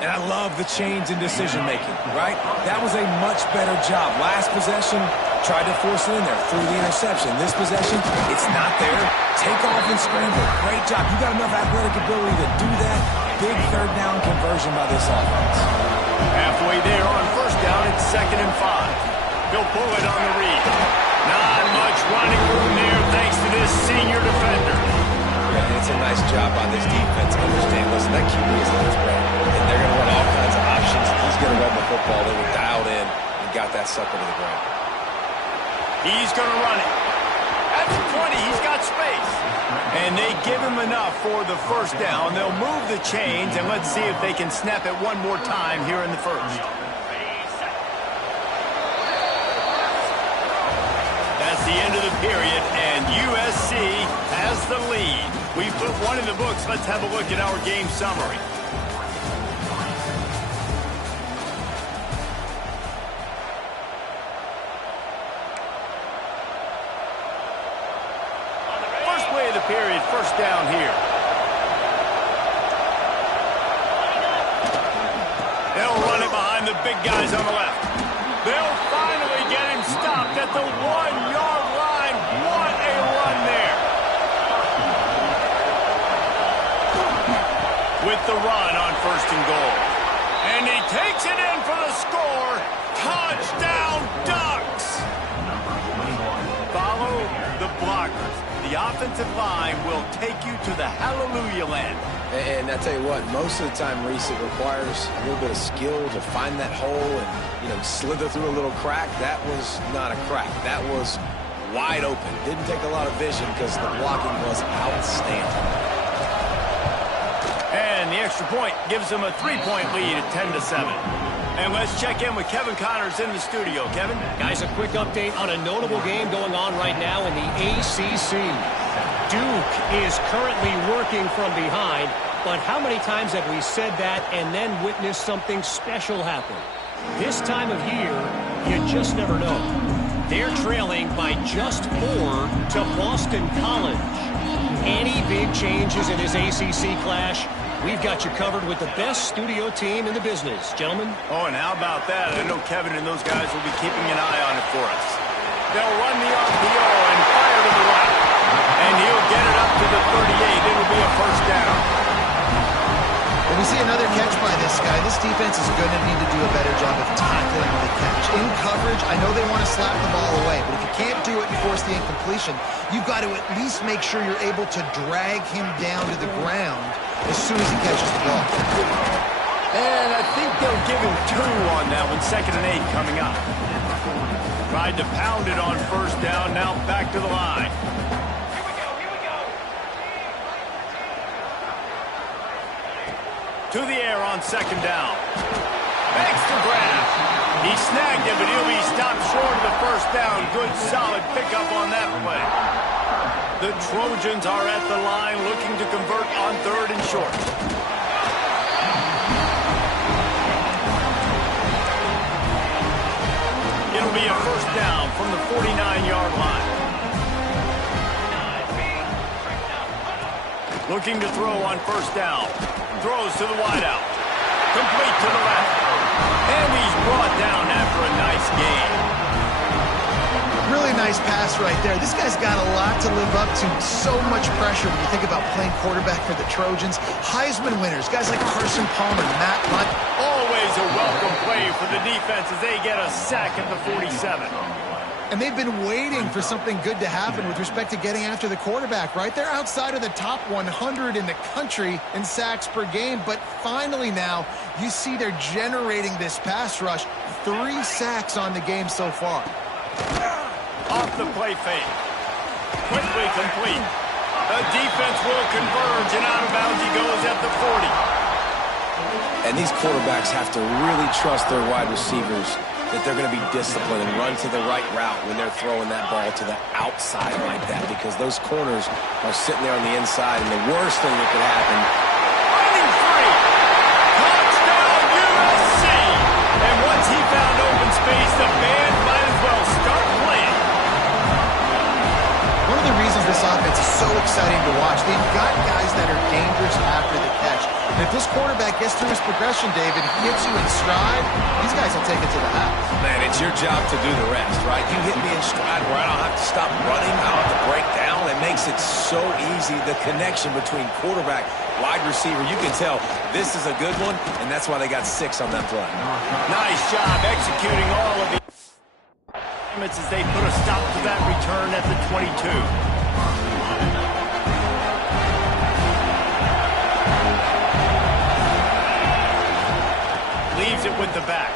And I love the change in decision-making, right? That was a much better job. Last possession, tried to force it in there, threw the interception. This possession, it's not there. Take off and scramble. Great job. You got enough athletic ability to do that. Big third down conversion by this offense. Halfway there on first down, it's 2nd and 5. He'll pull it on the read. Not much running room there thanks to this senior defender. Yeah, it's a nice job on this defense. Understand, listen, that QB is not great. And they're going to run all kinds of options. He's going to run the football. They were dialed in and got that sucker to the ground. He's going to run it. At the 20, he's got space. And they give him enough for the first down. They'll move the chains, and let's see if they can snap it one more time here in the first. That's the end of the period, and USC has the lead. We've put one in the books. Let's have a look at our game summary. First play of the period, first down here. They'll run it behind the big guys on the left. They'll finally get him stopped at the 1-yard line. What a run there. With the run on 1st and goal. And he takes it in for the score. Touchdown, Ducks. Follow the blockers. The offensive line will take you to the hallelujah land. And I tell you what, most of the time, Reese, it requires a little bit of skill to find that hole and, you know, slither through a little crack. That was not a crack. That was wide open. Didn't take a lot of vision because the blocking was outstanding. And the extra point gives them a 3-point lead at 10-7. And let's check in with Kevin Connors in the studio. Kevin? Guys, a quick update on a notable game going on right now in the ACC. Duke is currently working from behind, but how many times have we said that and then witnessed something special happen? This time of year, you just never know. They're trailing by just 4 to Boston College. Any big changes in this ACC clash? We've got you covered with the best studio team in the business, gentlemen. Oh, and how about that? I know Kevin and those guys will be keeping an eye on it for us. They'll run the RPO and fire to the right. And he'll get it up to the 38. It'll be a first down. When we see another catch by this guy, this defense is going to need to do a better job of tackling the catch. In coverage, I know they want to slap the ball away, but if you can't do it and force the incompletion, you've got to at least make sure you're able to drag him down to the ground as soon as he catches the ball. And I think they'll give him 2 on that one. 2nd and 8 coming up. Tried to pound it on first down. Now back to the line. To the air on 2nd down. Makes the grab. He snagged it, but he'll be stopped short of the first down. Good, solid pickup on that play. The Trojans are at the line looking to convert on 3rd and short. It'll be a first down from the 49-yard line. Looking to throw on first down. Throws to the wideout. Complete to the left. And he's brought down after a nice gain. Really nice pass right there. This guy's got a lot to live up to. So much pressure when you think about playing quarterback for the Trojans. Heisman winners, guys like Carson Palmer, Matt Hunt. Always a welcome play for the defense as they get a sack at the 47. And they've been waiting for something good to happen with respect to getting after the quarterback, right? They're outside of the top 100 in the country in sacks per game, but finally now you see they're generating this pass rush. 3 sacks on the game so far. Off the play fake. Quickly complete. The defense will converge, and out of bounds he goes at the 40. And these quarterbacks have to really trust their wide receivers that they're going to be disciplined and run to the right route when they're throwing that ball to the outside like that, because those corners are sitting there on the inside, and the worst thing that could happen. Running free. Touchdown USC. And once he found open space, the band might as well start playing. One of the reasons this offense is so exciting to watch, they've got guys gets through his progression, David, he hits you in stride, these guys will take it to the house. Man, it's your job to do the rest, right? You hit me in stride where I don't have to stop running, I don't have to break down. It makes it so easy, the connection between quarterback, wide receiver. You can tell this is a good one, and that's why they got 6 on that play. Nice job executing all of the as they put a stop to that return at the 22. Leaves it with the back.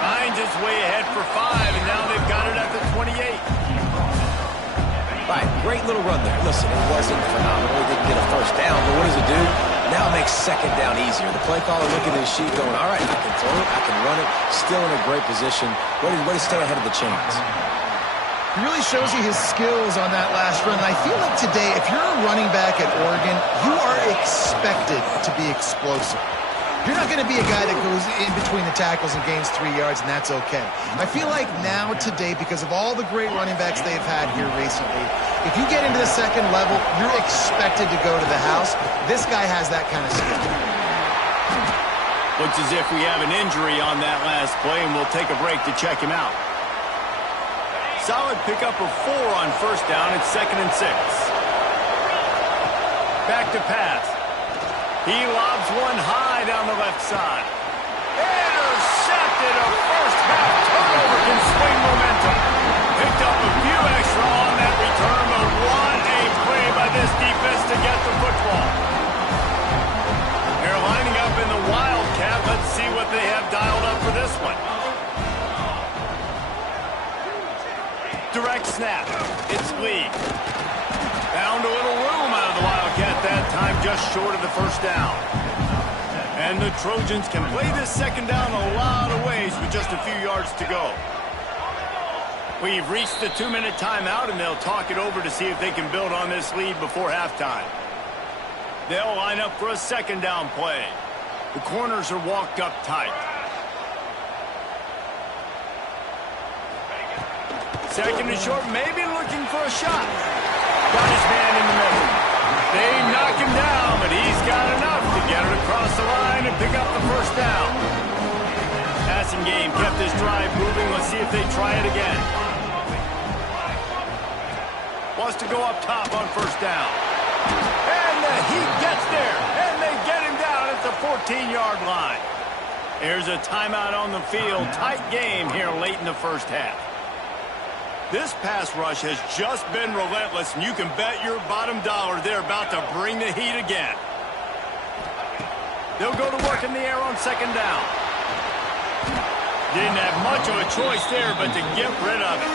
Finds his way ahead for 5, and now they've got it at the 28. Right, great little run there. Listen, it wasn't phenomenal. He didn't get a first down, but what does it do? Now it makes second down easier. The play caller looking at his sheet going, all right, I can throw it, I can run it. Still in a great position. Way to stay ahead of the chains. He really shows you his skills on that last run. And I feel like today, if you're a running back at Oregon, you are expected to be explosive. You're not going to be a guy that goes in between the tackles and gains 3 yards, and that's okay. I feel like now, today, because of all the great running backs they've had here recently, if you get into the second level, you're expected to go to the house. This guy has that kind of skill. Looks as if we have an injury on that last play, and we'll take a break to check him out. Solid pickup of 4 on first down. It's 2nd and 6. Back to pass. He lobs one high down the left side. Intercepted. A first half turnover can swing momentum. Picked up a few extra on that return, but what a play by this defense to get the football. They're lining up in the Wildcat. Let's see what they have dialed up for this one. Direct snap. It's Lee. Found a little room out of the Wildcat that time, just short of the first down. And the Trojans can play this second down a lot of ways with just a few yards to go. We've reached the 2-minute timeout, and they'll talk it over to see if they can build on this lead before halftime. They'll line up for a second down play. The corners are walked up tight. Second and short, maybe looking for a shot. Got his man in the middle. They knock him down, but he's got enough to get it across the line and pick up the first down. Passing game kept this drive moving. Let's see if they try it again. Wants to go up top on first down. And the Heat gets there, and they get him down at the 14-yard line. There's a timeout on the field. Tight game here late in the first half. This pass rush has just been relentless, and you can bet your bottom dollar they're about to bring the heat again. They'll go to work in the air on second down. Didn't have much of a choice there, but to get rid of it.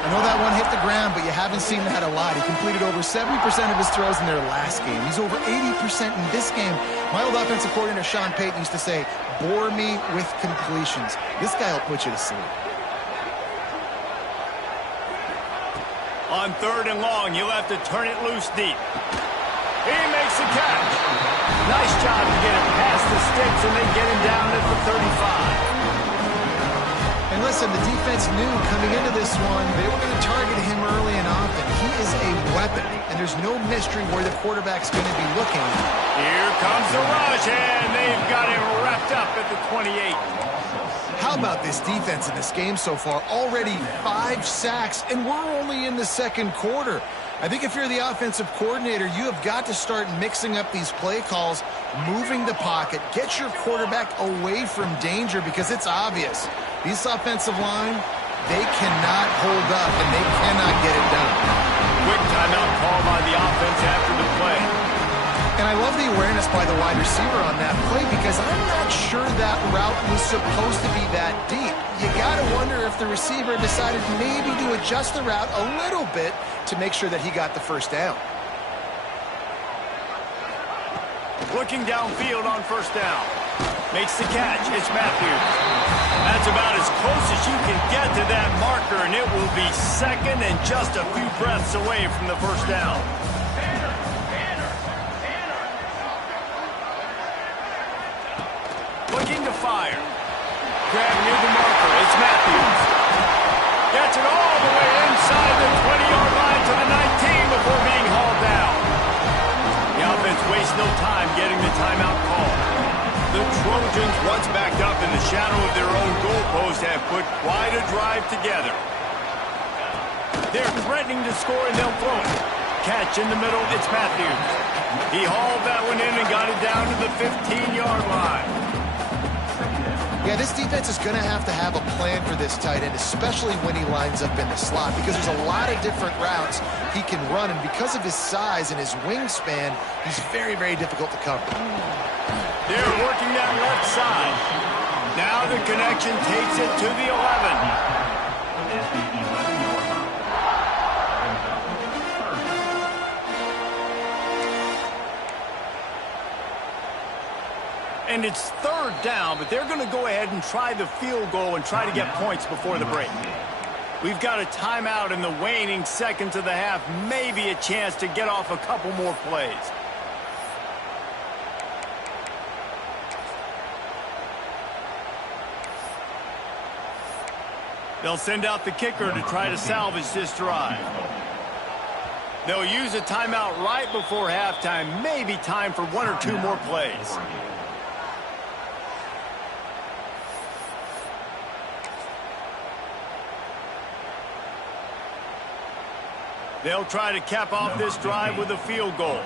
I know that one hit the ground, but you haven't seen that a lot. He completed over 70% of his throws in their last game. He's over 80% in this game. My old offensive coordinator, Sean Payton, used to say, bore me with completions. This guy will put you to sleep. On third and long, you'll have to turn it loose deep. He makes the catch. Nice job to get it past the sticks, and they get him down at the 35. And listen, the defense knew coming into this one, they were going to target him early and often. He is a weapon, and there's no mystery where the quarterback's going to be looking. Here comes the rush, and they've got him wrapped up at the 28. How about this defense in this game so far? Already 5 sacks, and we're only in the second quarter. I think if you're the offensive coordinator, you have got to start mixing up these play calls, moving the pocket, get your quarterback away from danger, because it's obvious. This offensive line, they cannot hold up, and they cannot get it done. Quick timeout call by the offense after the play. And I love the awareness by the wide receiver on that play, because I'm not sure that route was supposed to be that deep. You got to wonder if the receiver decided maybe to adjust the route a little bit to make sure that he got the first down. Looking downfield on first down. Makes the catch. It's Matthews. That's about as close as you can get to that marker, and it will be second and just a few breaths away from the first down. Looking to fire. Grab near the marker. It's Matthews. Gets it all the way inside the 20-yard line to the 19 before being hauled down. The offense wastes no time getting the timeout call. The Trojans, once backed up in the shadow of their own goalpost, have put quite a drive together. They're threatening to score, and they'll throw it. Catch in the middle, it's Matthews. He hauled that one in and got it down to the 15-yard line. Yeah, this defense is going to have a plan for this tight end, especially when he lines up in the slot, because there's a lot of different routes he can run, and because of his size and his wingspan, he's very, very difficult to cover. They're working that left side. Now the connection takes it to the 11. And it's third down, but they're going to go ahead and try the field goal and try to get points before the break. We've got a timeout in the waning seconds of the half, maybe a chance to get off a couple more plays. They'll send out the kicker to try to salvage this drive. They'll use a timeout right before halftime, maybe time for one or two more plays. They'll try to cap off this drive with a field goal.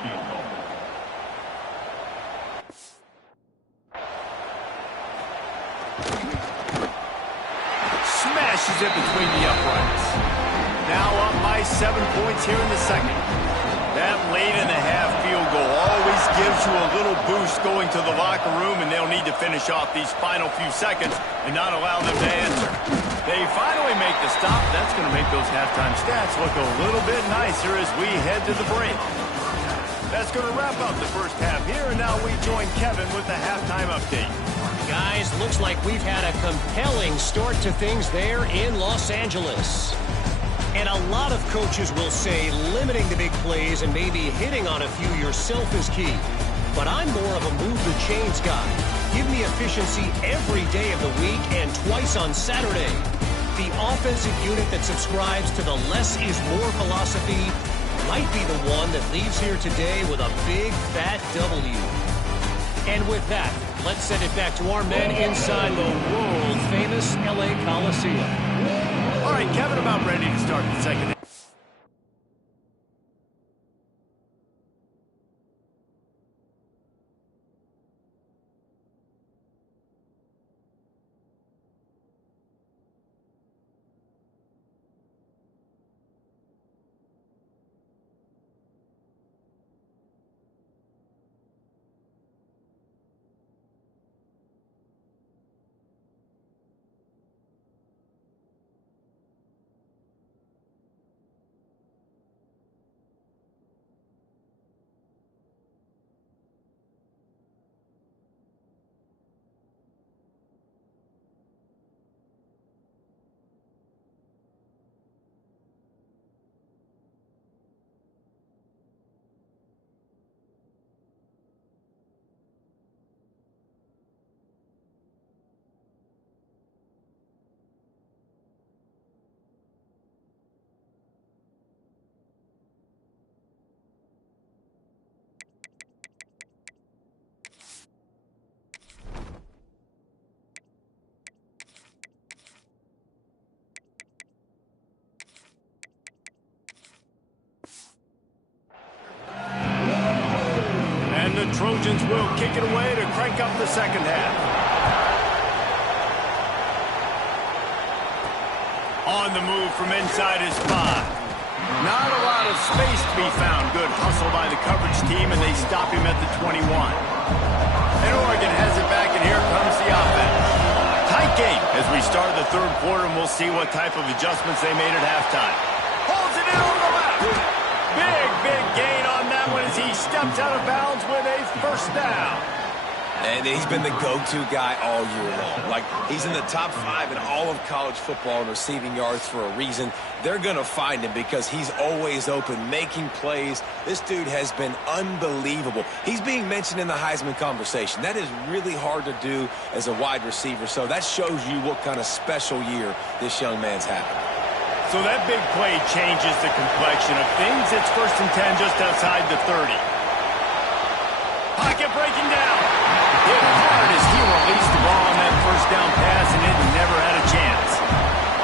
Smashes it between the uprights. Now up by 7 points here in the second. That late in the half field goal always gives you a little boost going to the locker room, and they'll need to finish off these final few seconds and not allow them to answer. They finally make the stop. That's going to make those halftime stats look a little bit nicer as we head to the break. That's going to wrap up the first half here, and now we join Kevin with the halftime update. Guys, looks like we've had a compelling start to things there in Los Angeles. And a lot of coaches will say limiting the big plays and maybe hitting on a few yourself is key. But I'm more of a move the chains guy. Give me efficiency every day of the week and twice on Saturday. The offensive unit that subscribes to the less is more philosophy might be the one that leaves here today with a big fat W. And with that, let's send it back to our men inside the world-famous LA Coliseum. All right, Kevin, about ready to start the second half. The Trojans will kick it away to crank up the second half. On the move from inside his 5. Not a lot of space to be found. Good hustle by the coverage team, and they stop him at the 21. And Oregon has it back, and here comes the offense. Tight game as we start the third quarter, and we'll see what type of adjustments they made at halftime. Holds it in on the left. Big gain on that one as he stepped out of bounds with a first down. And he's been the go-to guy all year long. Like, he's in the top 5 in all of college football in receiving yards for a reason. They're going to find him because he's always open, making plays. This dude has been unbelievable. He's being mentioned in the Heisman conversation. That is really hard to do as a wide receiver, so that shows you what kind of special year this young man's having. So that big play changes the complexion of things. It's 1st and 10 just outside the 30. Pocket breaking down. Hit hard as he released the ball on that first down pass, and it never had a chance.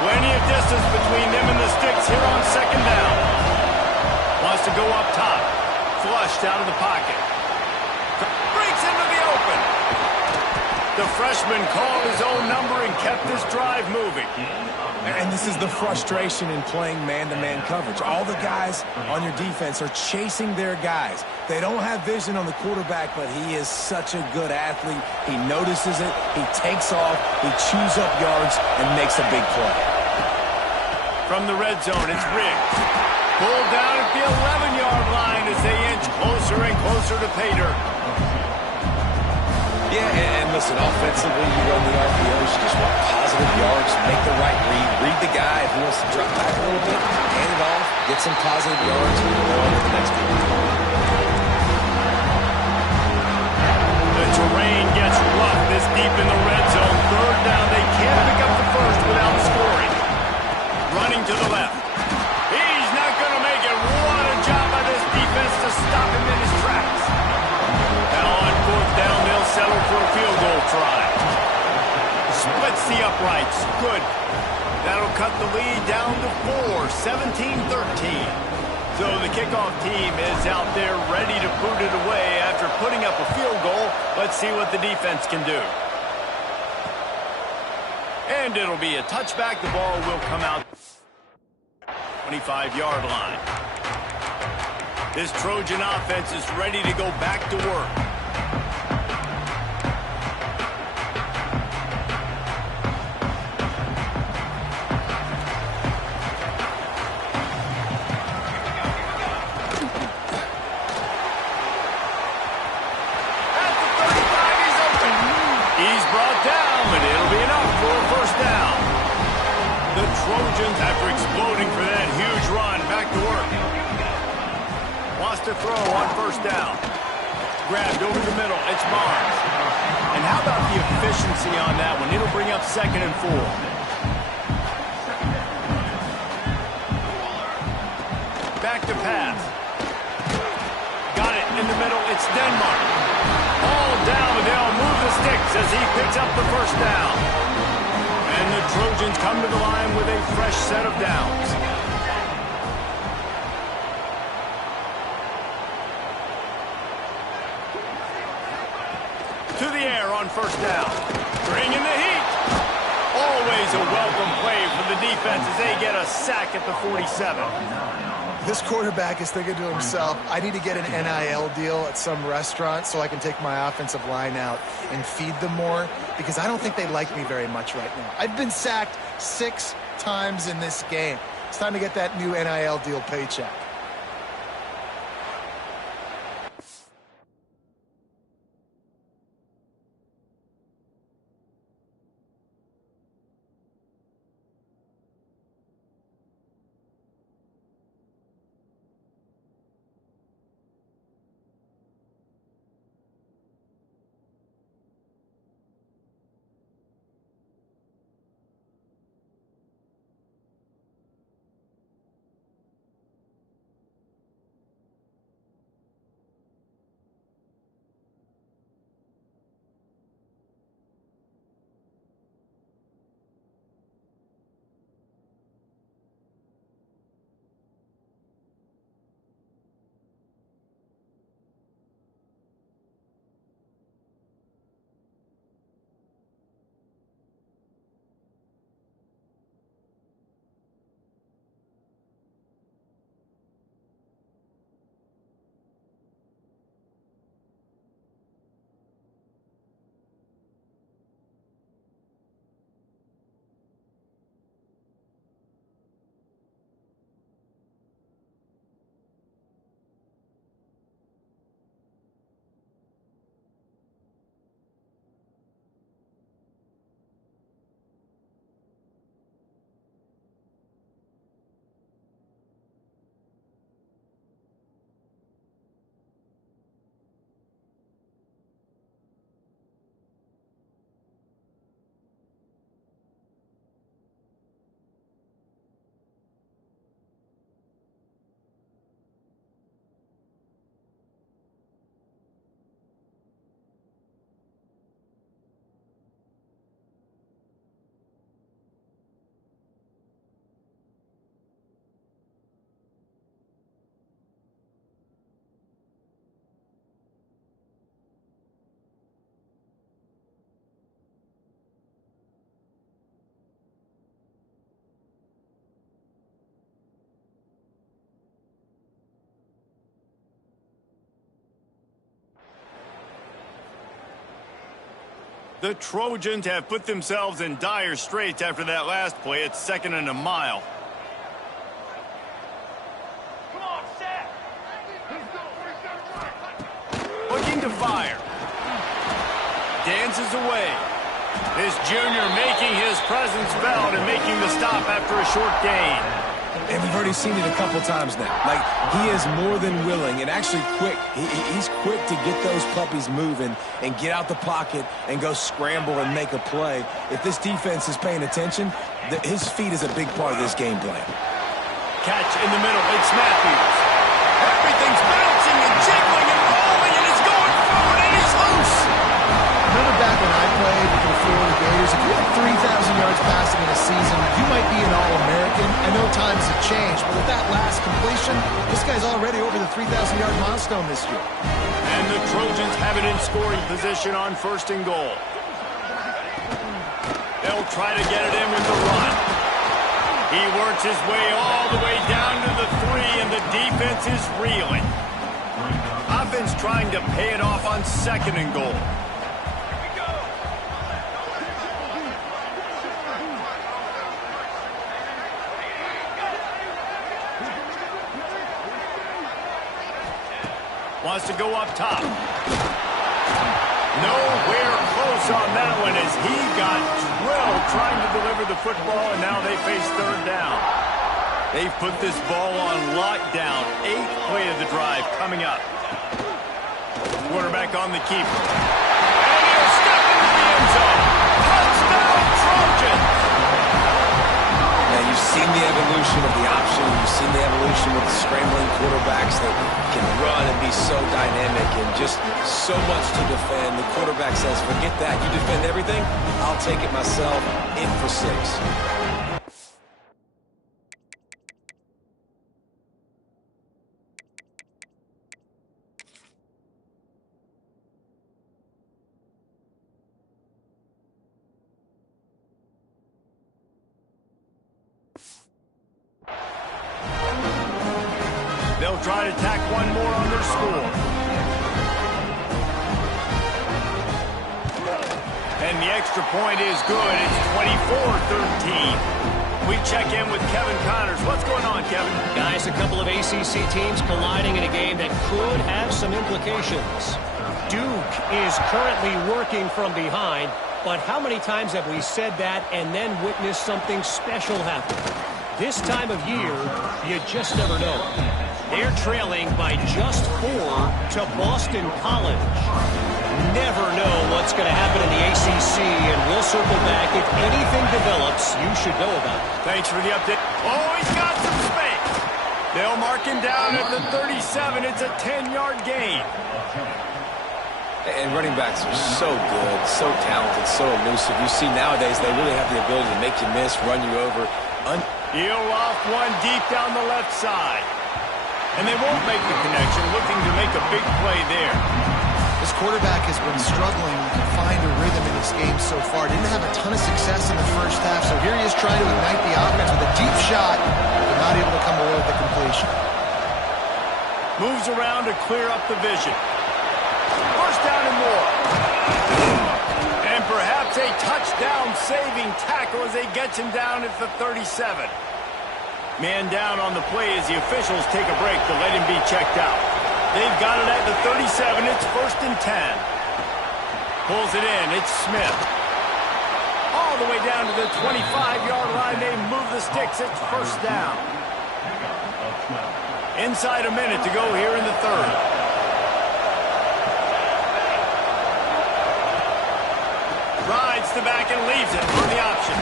Plenty of distance between them and the sticks here on second down. Wants to go up top. Flushed out of the pocket. Breaks into the open. The freshman called his own number and kept this drive moving. And this is the frustration in playing man-to-man coverage. All the guys on your defense are chasing their guys. They don't have vision on the quarterback, but he is such a good athlete. He notices it, he takes off, he chews up yards, and makes a big play. From the red zone, it's Riggs. Pulled down at the 11-yard line as they inch closer and closer to pay dirt. Yeah, and listen, offensively, you run the RPOs, you just want positive yards, make the right read the guy. If he wants to drop back a little bit, hand it off, get some positive yards, and go on to the next one. The terrain gets rough this deep in the red zone. Third down, they can't pick up the first without scoring. Running to the left. He's not going to make it. What a job by this defense to stop him in his tracks. Now on fourth down, they'll settle for a field goal try. Splits the uprights. Good. That'll cut the lead down to 4, 17-13. So the kickoff team is out there ready to boot it away after putting up a field goal. Let's see what the defense can do. And it'll be a touchback. The ball will come out 25-yard line. This Trojan offense is ready to go back to work. At the 35, he's open. He's brought down, but it'll be enough for a first down. The Trojans, after exploding for that huge run, back to work. Wants to throw on first down. Grabbed over the middle. It's Barnes. And how about the efficiency on that one? It'll bring up 2nd and 4. Back to pass. Got it in the middle. It's Denmark. All down, and they'll move the sticks as he picks up the first down. And the Trojans come to the line with a fresh set of downs. To the air on first down. Bringing the heat. Always a welcome play for the defense as they get a sack at the 47. This quarterback is thinking to himself, I need to get an NIL deal at some restaurant so I can take my offensive line out and feed them more, because I don't think they like me very much right now. I've been sacked 6 times in this game. It's time to get that new NIL deal paycheck. The Trojans have put themselves in dire straits after that last play. It's 2nd and a mile. Looking to fire. Dances away. This junior making his presence felt and making the stop after a short gain. And we've already seen it a couple times now. Like, he is more than willing and actually quick. He's quick to get those puppies moving and get out the pocket and go scramble and make a play. If this defense is paying attention, his feet is a big part of this game plan. Catch in the middle. It's Matthews. Everything's bouncing and jiggling and rolling, and it's going forward, and he's loose. Remember back when I played with the Florida Gators, if you had 3,000 yards passing in a season, you might be an All-American. I know times have changed, but with that last completion, this guy's already over the 3,000-yard milestone this year. And the Trojans have it in scoring position on 1st and goal. They'll try to get it in with the run. He works his way all the way down to the 3, and the defense is reeling. Offense trying to pay it off on 2nd and goal. Wants to go up top. Nowhere close on that one as he got drilled trying to deliver the football, and now they face 3rd down. They've put this ball on lockdown. 8th play of the drive coming up. Quarterback on the keeper. And he'll step into the end zone. Touchdown, Trojans! Now, you've seen the evolution of the option. You've seen the evolution with the scrambling quarterbacks that can run and be so dynamic and just so much to defend. The quarterback says, forget that. You defend everything, I'll take it myself. In for 6. They'll try to tack one more on their score. And the extra point is good. It's 24-13. We check in with Kevin Connors. What's going on, Kevin? Guys, a couple of ACC teams colliding in a game that could have some implications. Duke is currently working from behind, but how many times have we said that and then witnessed something special happen? This time of year, you just never know. They're trailing by just 4 to Boston College. Never know what's going to happen in the ACC, and we'll circle back. If anything develops, you should know about it. Thanks for the update. Oh, he's got some space. They'll mark him down at the 37. It's a 10-yard gain. And running backs are so good, so talented, so elusive. You see nowadays they really have the ability to make you miss, run you over. He'll off one deep down the left side. And they won't make the connection, looking to make a big play there. This quarterback has been struggling to find a rhythm in this game so far. Didn't have a ton of success in the first half, so here he is trying to ignite the offense with a deep shot, but not able to come away with the completion. Moves around to clear up the vision. First down and more. And perhaps a touchdown-saving tackle as they get him down at the 37. Man down on the play as the officials take a break to let him be checked out. They've got it at the 37. It's 1st and 10. Pulls it in. It's Smith. All the way down to the 25-yard line. They move the sticks. It's 1st down. Inside a minute to go here in the 3rd. Rides the back and leaves it on the option.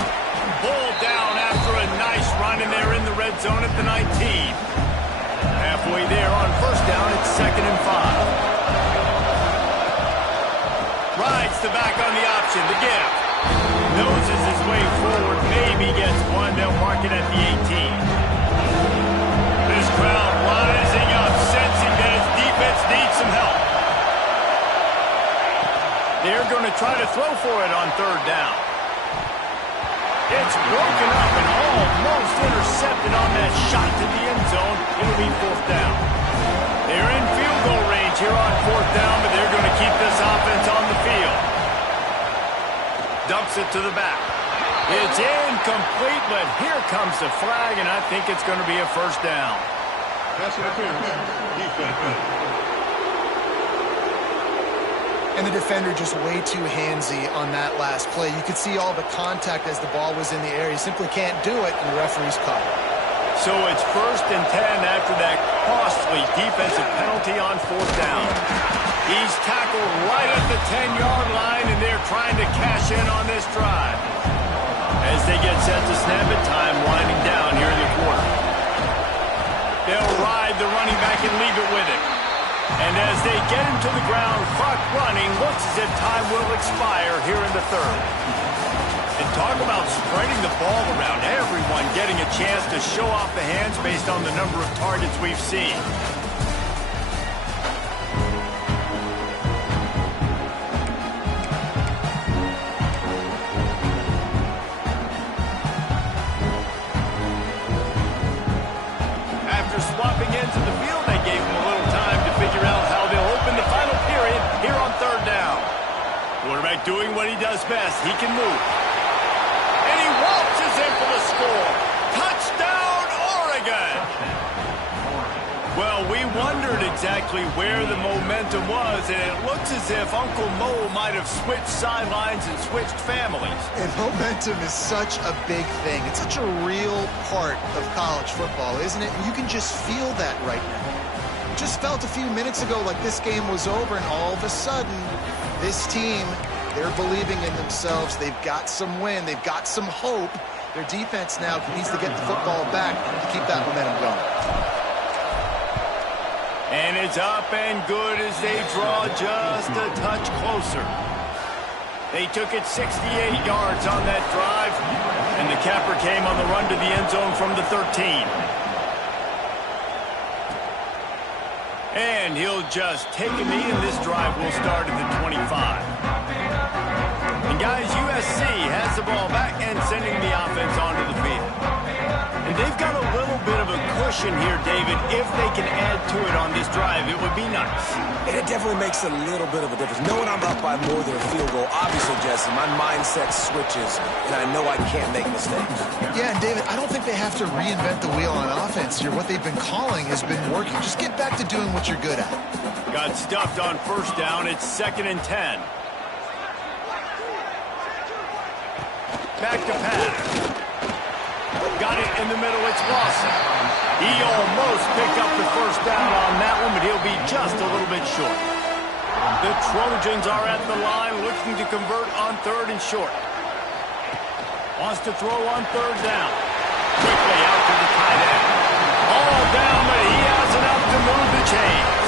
Pulled down after a nice run, and they're in the red zone at the 19. Halfway there on 1st down, it's 2nd and 5. Rides the back on the option, the give. Noses his way forward, maybe gets one. They'll mark it at the 18. This crowd rising up, sensing that its defense needs some help. They're going to try to throw for it on 3rd down. It's broken up and almost intercepted on that shot to the end zone. It'll be 4th down. They're in field goal range here on 4th down, but they're going to keep this offense on the field. dumps it to the back. It's incomplete, but here comes the flag, and I think it's going to be a first down. And the defender just way too handsy on that last play. You could see all the contact as the ball was in the air. He simply can't do it, and the referee's caught it. So it's 1st and 10 after that costly defensive penalty on 4th down. He's tackled right at the 10-yard line, and they're trying to cash in on this drive. As they get set to snap it, time winding down here in the quarter. They'll ride the running back and leave it with him. And as they get him to the ground, clock running, looks as if time will expire here in the 3rd. And talk about spreading the ball around, everyone getting a chance to show off the hands based on the number of targets we've seen. After swapping into the field, they gave him a little time to figure out how they'll open the final period here on 3rd down. Quarterback doing what he does best. He can move. And he waltzes in for the score. Touchdown, Oregon! Well, we wondered exactly where the momentum was, and it looks as if Uncle Mo might have switched sidelines and switched families. And momentum is such a big thing. It's such a real part of college football, isn't it? And you can just feel that right now. It just felt a few minutes ago like this game was over, and all of a sudden, this team, they're believing in themselves. They've got some wind. They've got some hope. Their defense now needs to get the football back to keep that momentum going. And it's up and good as they draw just a touch closer. They took it 68 yards on that drive, and the capper came on the run to the end zone from the 13. And he'll just take a knee, and this drive will start at the 25. And guys, USC has the ball back and sending the offense onto the field. And they've got a little bit of a cushion here, David. If they can add to it on this drive, it would be nice. And it definitely makes a little bit of a difference. Knowing I'm up by more than a field goal, obviously, Jesse, my mindset switches, and I know I can't make mistakes. Yeah, and David, I don't think they have to reinvent the wheel on offense here. What they've been calling has been working. Just get back to doing what you're good at. Got stuffed on 1st down. It's 2nd and 10. Back to pass. Got it in the middle. It's Lawson. He almost picked up the 1st down on that one, but he'll be just a little bit short. The Trojans are at the line looking to convert on 3rd and short. Wants to throw on 3rd down. Quickly out to the tight end. All down, but he has enough to move the chains.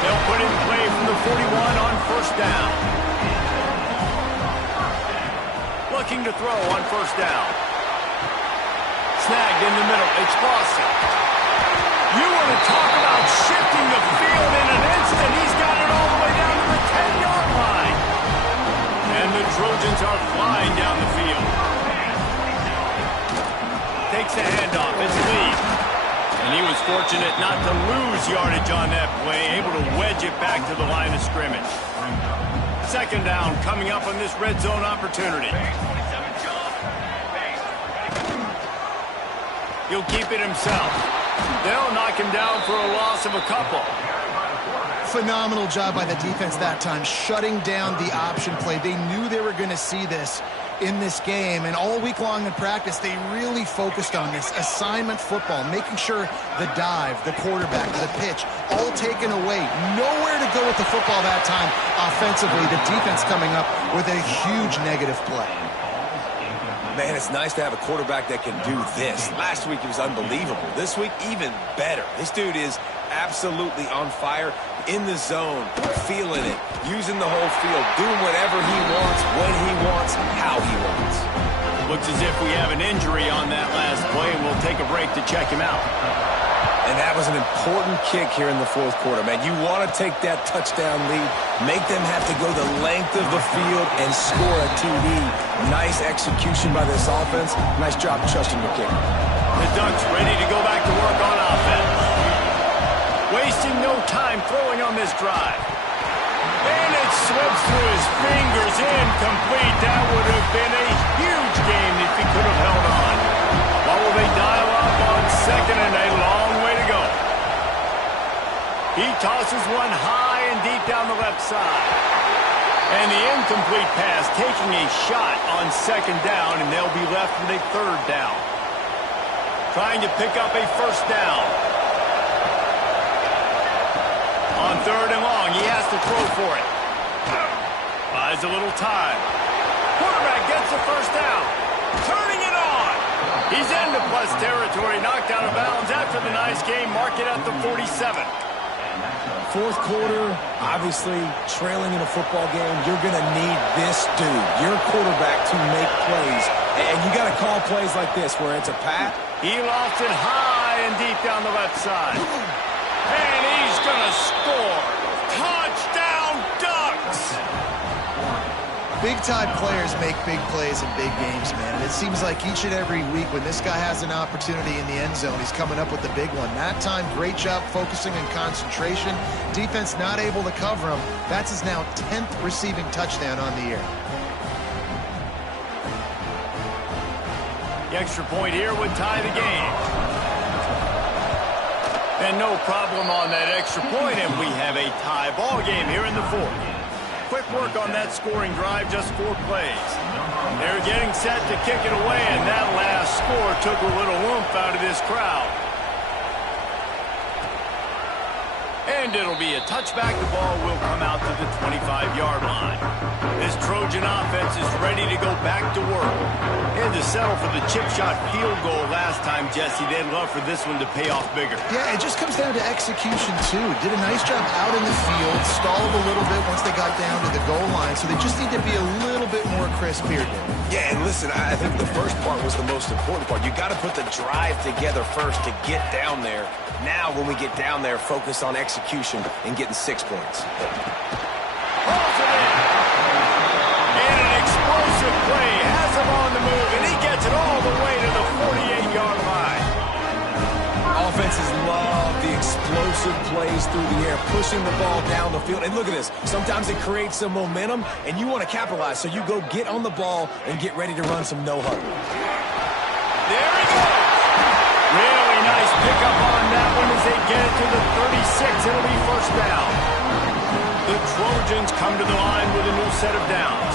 They'll put in play from the 41 on 1st down. Looking to throw on 1st down. Snagged in the middle. It's Lawson. You want to talk about shifting the field in an instant. He's got it all the way down to the 10-yard line. And the Trojans are flying down the field. Takes the handoff. It's Lee. And he was fortunate not to lose yardage on that play, able to wedge it back to the line of scrimmage. 2nd down coming up on this red zone opportunity. He'll keep it himself. They'll knock him down for a loss of a couple. Phenomenal job by the defense that time, shutting down the option play. They knew they were going to see this in this game, and all week long in practice, they really focused on this assignment football, making sure the dive, the quarterback, the pitch, all taken away. Nowhere to go with the football that time offensively. The defense coming up with a huge negative play. Man, it's nice to have a quarterback that can do this. Last week, it was unbelievable. This week, even better. This dude is absolutely on fire, in the zone, feeling it, using the whole field, doing whatever he wants, when he wants, how he wants. Looks as if we have an injury on that last play, and we'll take a break to check him out. And that was an important kick here in the 4th quarter, man. You want to take that touchdown lead, make them have to go the length of the field and score a TD. Nice execution by this offense. Nice job trusting your kicker. The Ducks ready to go back to work on offense. Wasting no time throwing on this drive. And it slips through his fingers, incomplete. That would have been a huge game if he could have held on. What will they dial up on second and a long way to go? He tosses one high and deep down the left side. And the incomplete pass taking a shot on second down, and they'll be left with a third down. Trying to pick up a first down. On third and long, he has to throw for it. Buys a little time. Quarterback gets the first down. Turning it on. He's into plus territory, knocked out of bounds after the nice game. Mark it at the 47. Fourth quarter, obviously trailing in a football game, you're going to need this dude, your quarterback, to make plays. And you got to call plays like this where it's a pat. He lofts it high and deep down the left side. And he's going to score. Touchdown, Ducks! Big-time players make big plays in big games, man. And it seems like each and every week when this guy has an opportunity in the end zone, he's coming up with the big one. That time, great job focusing and concentration. Defense not able to cover him. That's his now 10th receiving touchdown on the year. The extra point here would tie the game. And no problem on that extra point, and we have a tie ball game here in the fourth. Quick work on that scoring drive, just 4 plays. They're getting set to kick it away, and that last score took a little oomph out of this crowd. And it'll be a touchback. The ball will come out to the 25-yard line. This Trojan offense is ready to go back to work. And to settle for the chip shot field goal last time, Jesse, they'd love for this one to pay off bigger. Yeah, it just comes down to execution, too. Did a nice job out in the field, stalled a little bit once they got down to the goal line, so they just need to be a little bit more crisp here, Dave. Yeah, and listen, I think the first part was the most important part. You got to put the drive together first to get down there. Now, when we get down there, focus on execution and getting 6 points. Holds it in. And an explosive play has him on the move, and he gets it all the way to the 48-yard line. Offenses love the explosive plays through the air, pushing the ball down the field. And look at this. Sometimes it creates some momentum, and you want to capitalize. So you go get on the ball and get ready to run some no-huddle. There he goes. Really nice pickup on that one as they get it to the 36. It'll be first down. The Trojans come to the line with a new set of downs.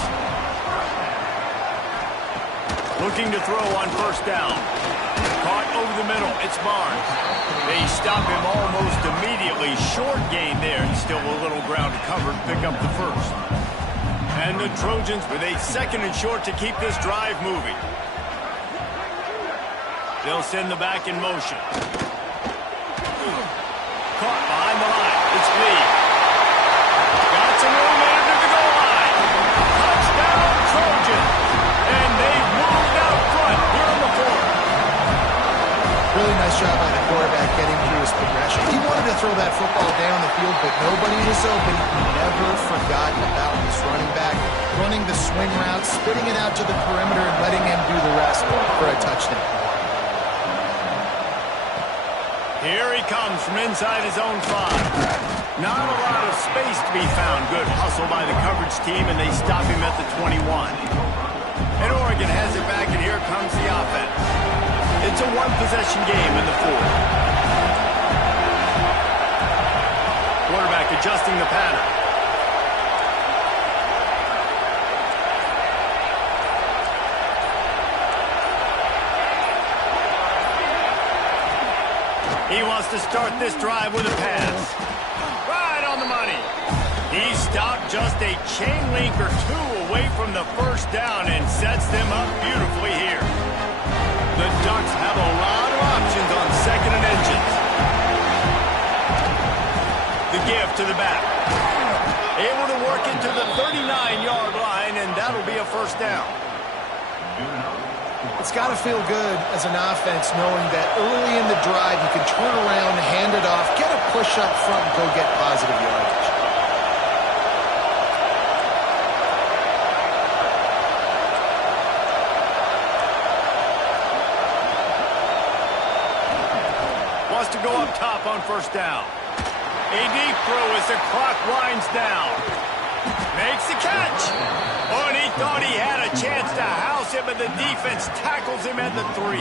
Looking to throw on first down. Caught over the middle. It's Barnes. They stop him almost immediately. Short gain there, and still a little ground to cover to pick up the first. And the Trojans with a second and short to keep this drive moving. They'll send the back in motion. Caught behind the line. It's Lee. Got some room under the goal line. Touchdown, Trojan. And they've moved out front here on the fourth. Really nice job by the quarterback getting through his progression. He wanted to throw that football down the field, but nobody was open. He never forgot about his running back, running the swing route, spitting it out to the perimeter, and letting him do the rest for a touchdown. Here he comes from inside his own 5. Not a lot of space to be found. Good hustle by the coverage team, and they stop him at the 21. And Oregon has it back, and here comes the offense. It's a one-possession game in the fourth. Quarterback adjusting the pattern. He wants to start this drive with a pass. Right on the money. He stopped just a chain link or 2 away from the first down and sets them up beautifully here. The Ducks have a lot of options on second and inches. The give to the back. Able to work it to the 39-yard line, and that'll be a first down. It's got to feel good as an offense knowing that early in the drive you can turn around, hand it off, get a push up front, and go get positive yardage. Wants to go up top on first down. A deep throw as the clock winds down. Makes the catch. Oh, and he thought he had a chance to house him, and the defense tackles him at the 3.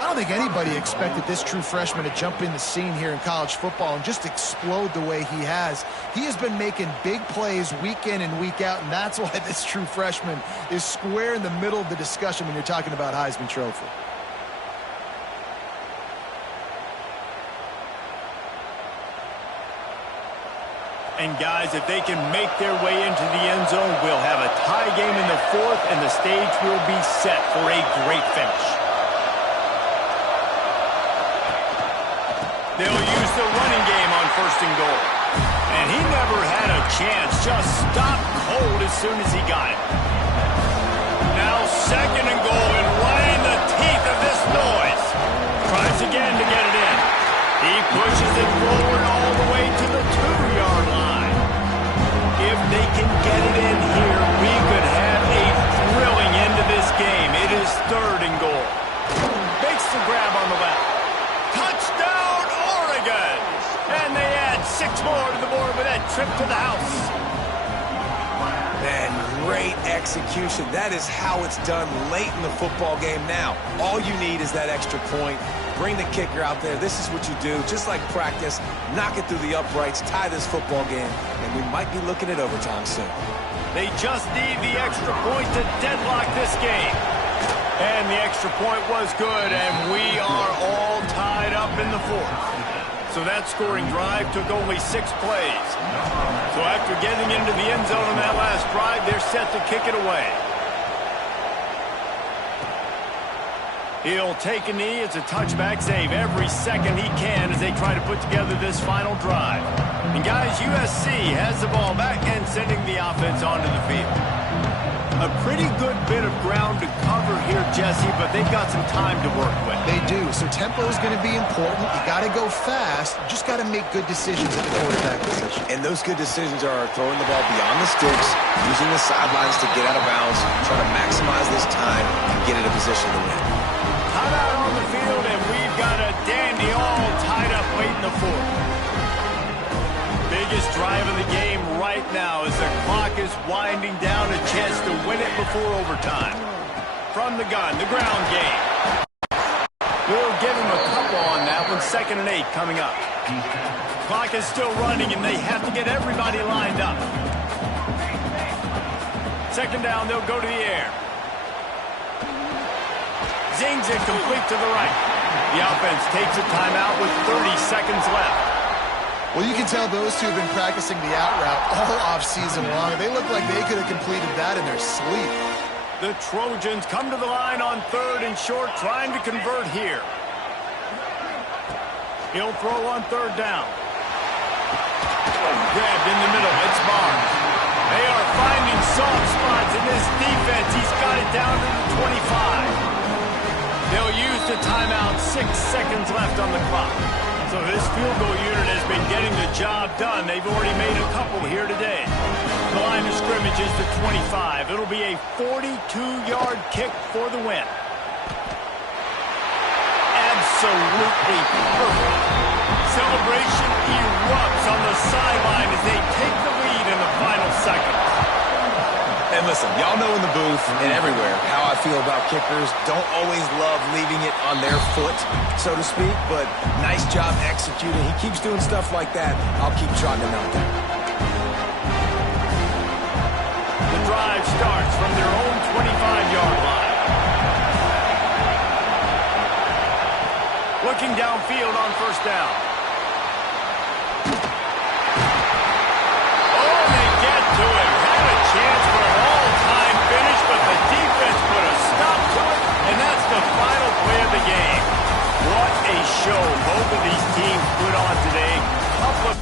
I don't think anybody expected this true freshman to jump in the scene here in college football and just explode the way he has. He has been making big plays week in and week out, and that's why this true freshman is square in the middle of the discussion when you're talking about Heisman Trophy. And guys, if they can make their way into the end zone, we'll have a tie game in the 4th, and the stage will be set for a great finish. They'll use the running game on 1st and goal. And he never had a chance, just stopped cold as soon as he got it. Now 2nd and goal, and right in the teeth of this noise. Tries again to get it in. He pushes it forward all the way to the 2-yard line. If they can get it in here, we could have a thrilling end to this game. It is 3rd and goal. Makes the grab on the left. Touchdown, Oregon! And they add 6 more to the board with that trip to the house. Man, great execution. That is how it's done late in the football game now. All you need is that extra point. Bring the kicker out there. This is what you do. Just like practice, knock it through the uprights, tie this football game, and we might be looking at overtime soon. They just need the extra point to deadlock this game. And the extra point was good, and we are all tied up in the 4th. So that scoring drive took only 6 plays. So after getting into the end zone on that last drive, they're set to kick it away. He'll take a knee. It's a touchback save every second he can as they try to put together this final drive. And guys, USC has the ball back and sending the offense onto the field. A pretty good bit of ground to cover here, Jesse, but they've got some time to work with. They do, so tempo is going to be important. You got to go fast. You just got to make good decisions at the quarterback position. And those good decisions are throwing the ball beyond the sticks, using the sidelines to get out of bounds, trying to maximize this time and get in a position to win. Timeout on the field, and we've got a dandy all tied up late in the 4th. Biggest drive of the game right now as the clock is winding down, a chance to win it before overtime. From the gun, the ground game. We'll give him a couple on that one. 2nd and 8 coming up. Clock is still running, and they have to get everybody lined up. 2nd down, they'll go to the air. Zings it complete to the right. The offense takes a timeout with 30 seconds left. Well, you can tell those two have been practicing the out route all off-season long. They look like they could have completed that in their sleep. The Trojans come to the line on 3rd and short, trying to convert here. He'll throw on 3rd down. Grabbed in the middle. It's Barnes. They are finding soft spots in this defense. He's got it down to the 25. They'll use the timeout. 6 seconds left on the clock. So this field goal unit has been getting the job done. They've already made a couple here today. The line of scrimmage is the 25. It'll be a 42-yard kick for the win. Absolutely perfect. Celebration erupts on the sideline as they take the lead in the final seconds. And listen, y'all know in the booth and everywhere how I feel about kickers. Don't always love leaving it on their foot, so to speak, but nice job executing. He keeps doing stuff like that. I'll keep trotting him out there. The drive starts from their own 25-yard line. Looking downfield on 1st down. Oh, they get to it. Had a chance for an all-time finish, but the defense put a stop to it, and that's the final play of the game. What a show both of these teams put on today. Couple of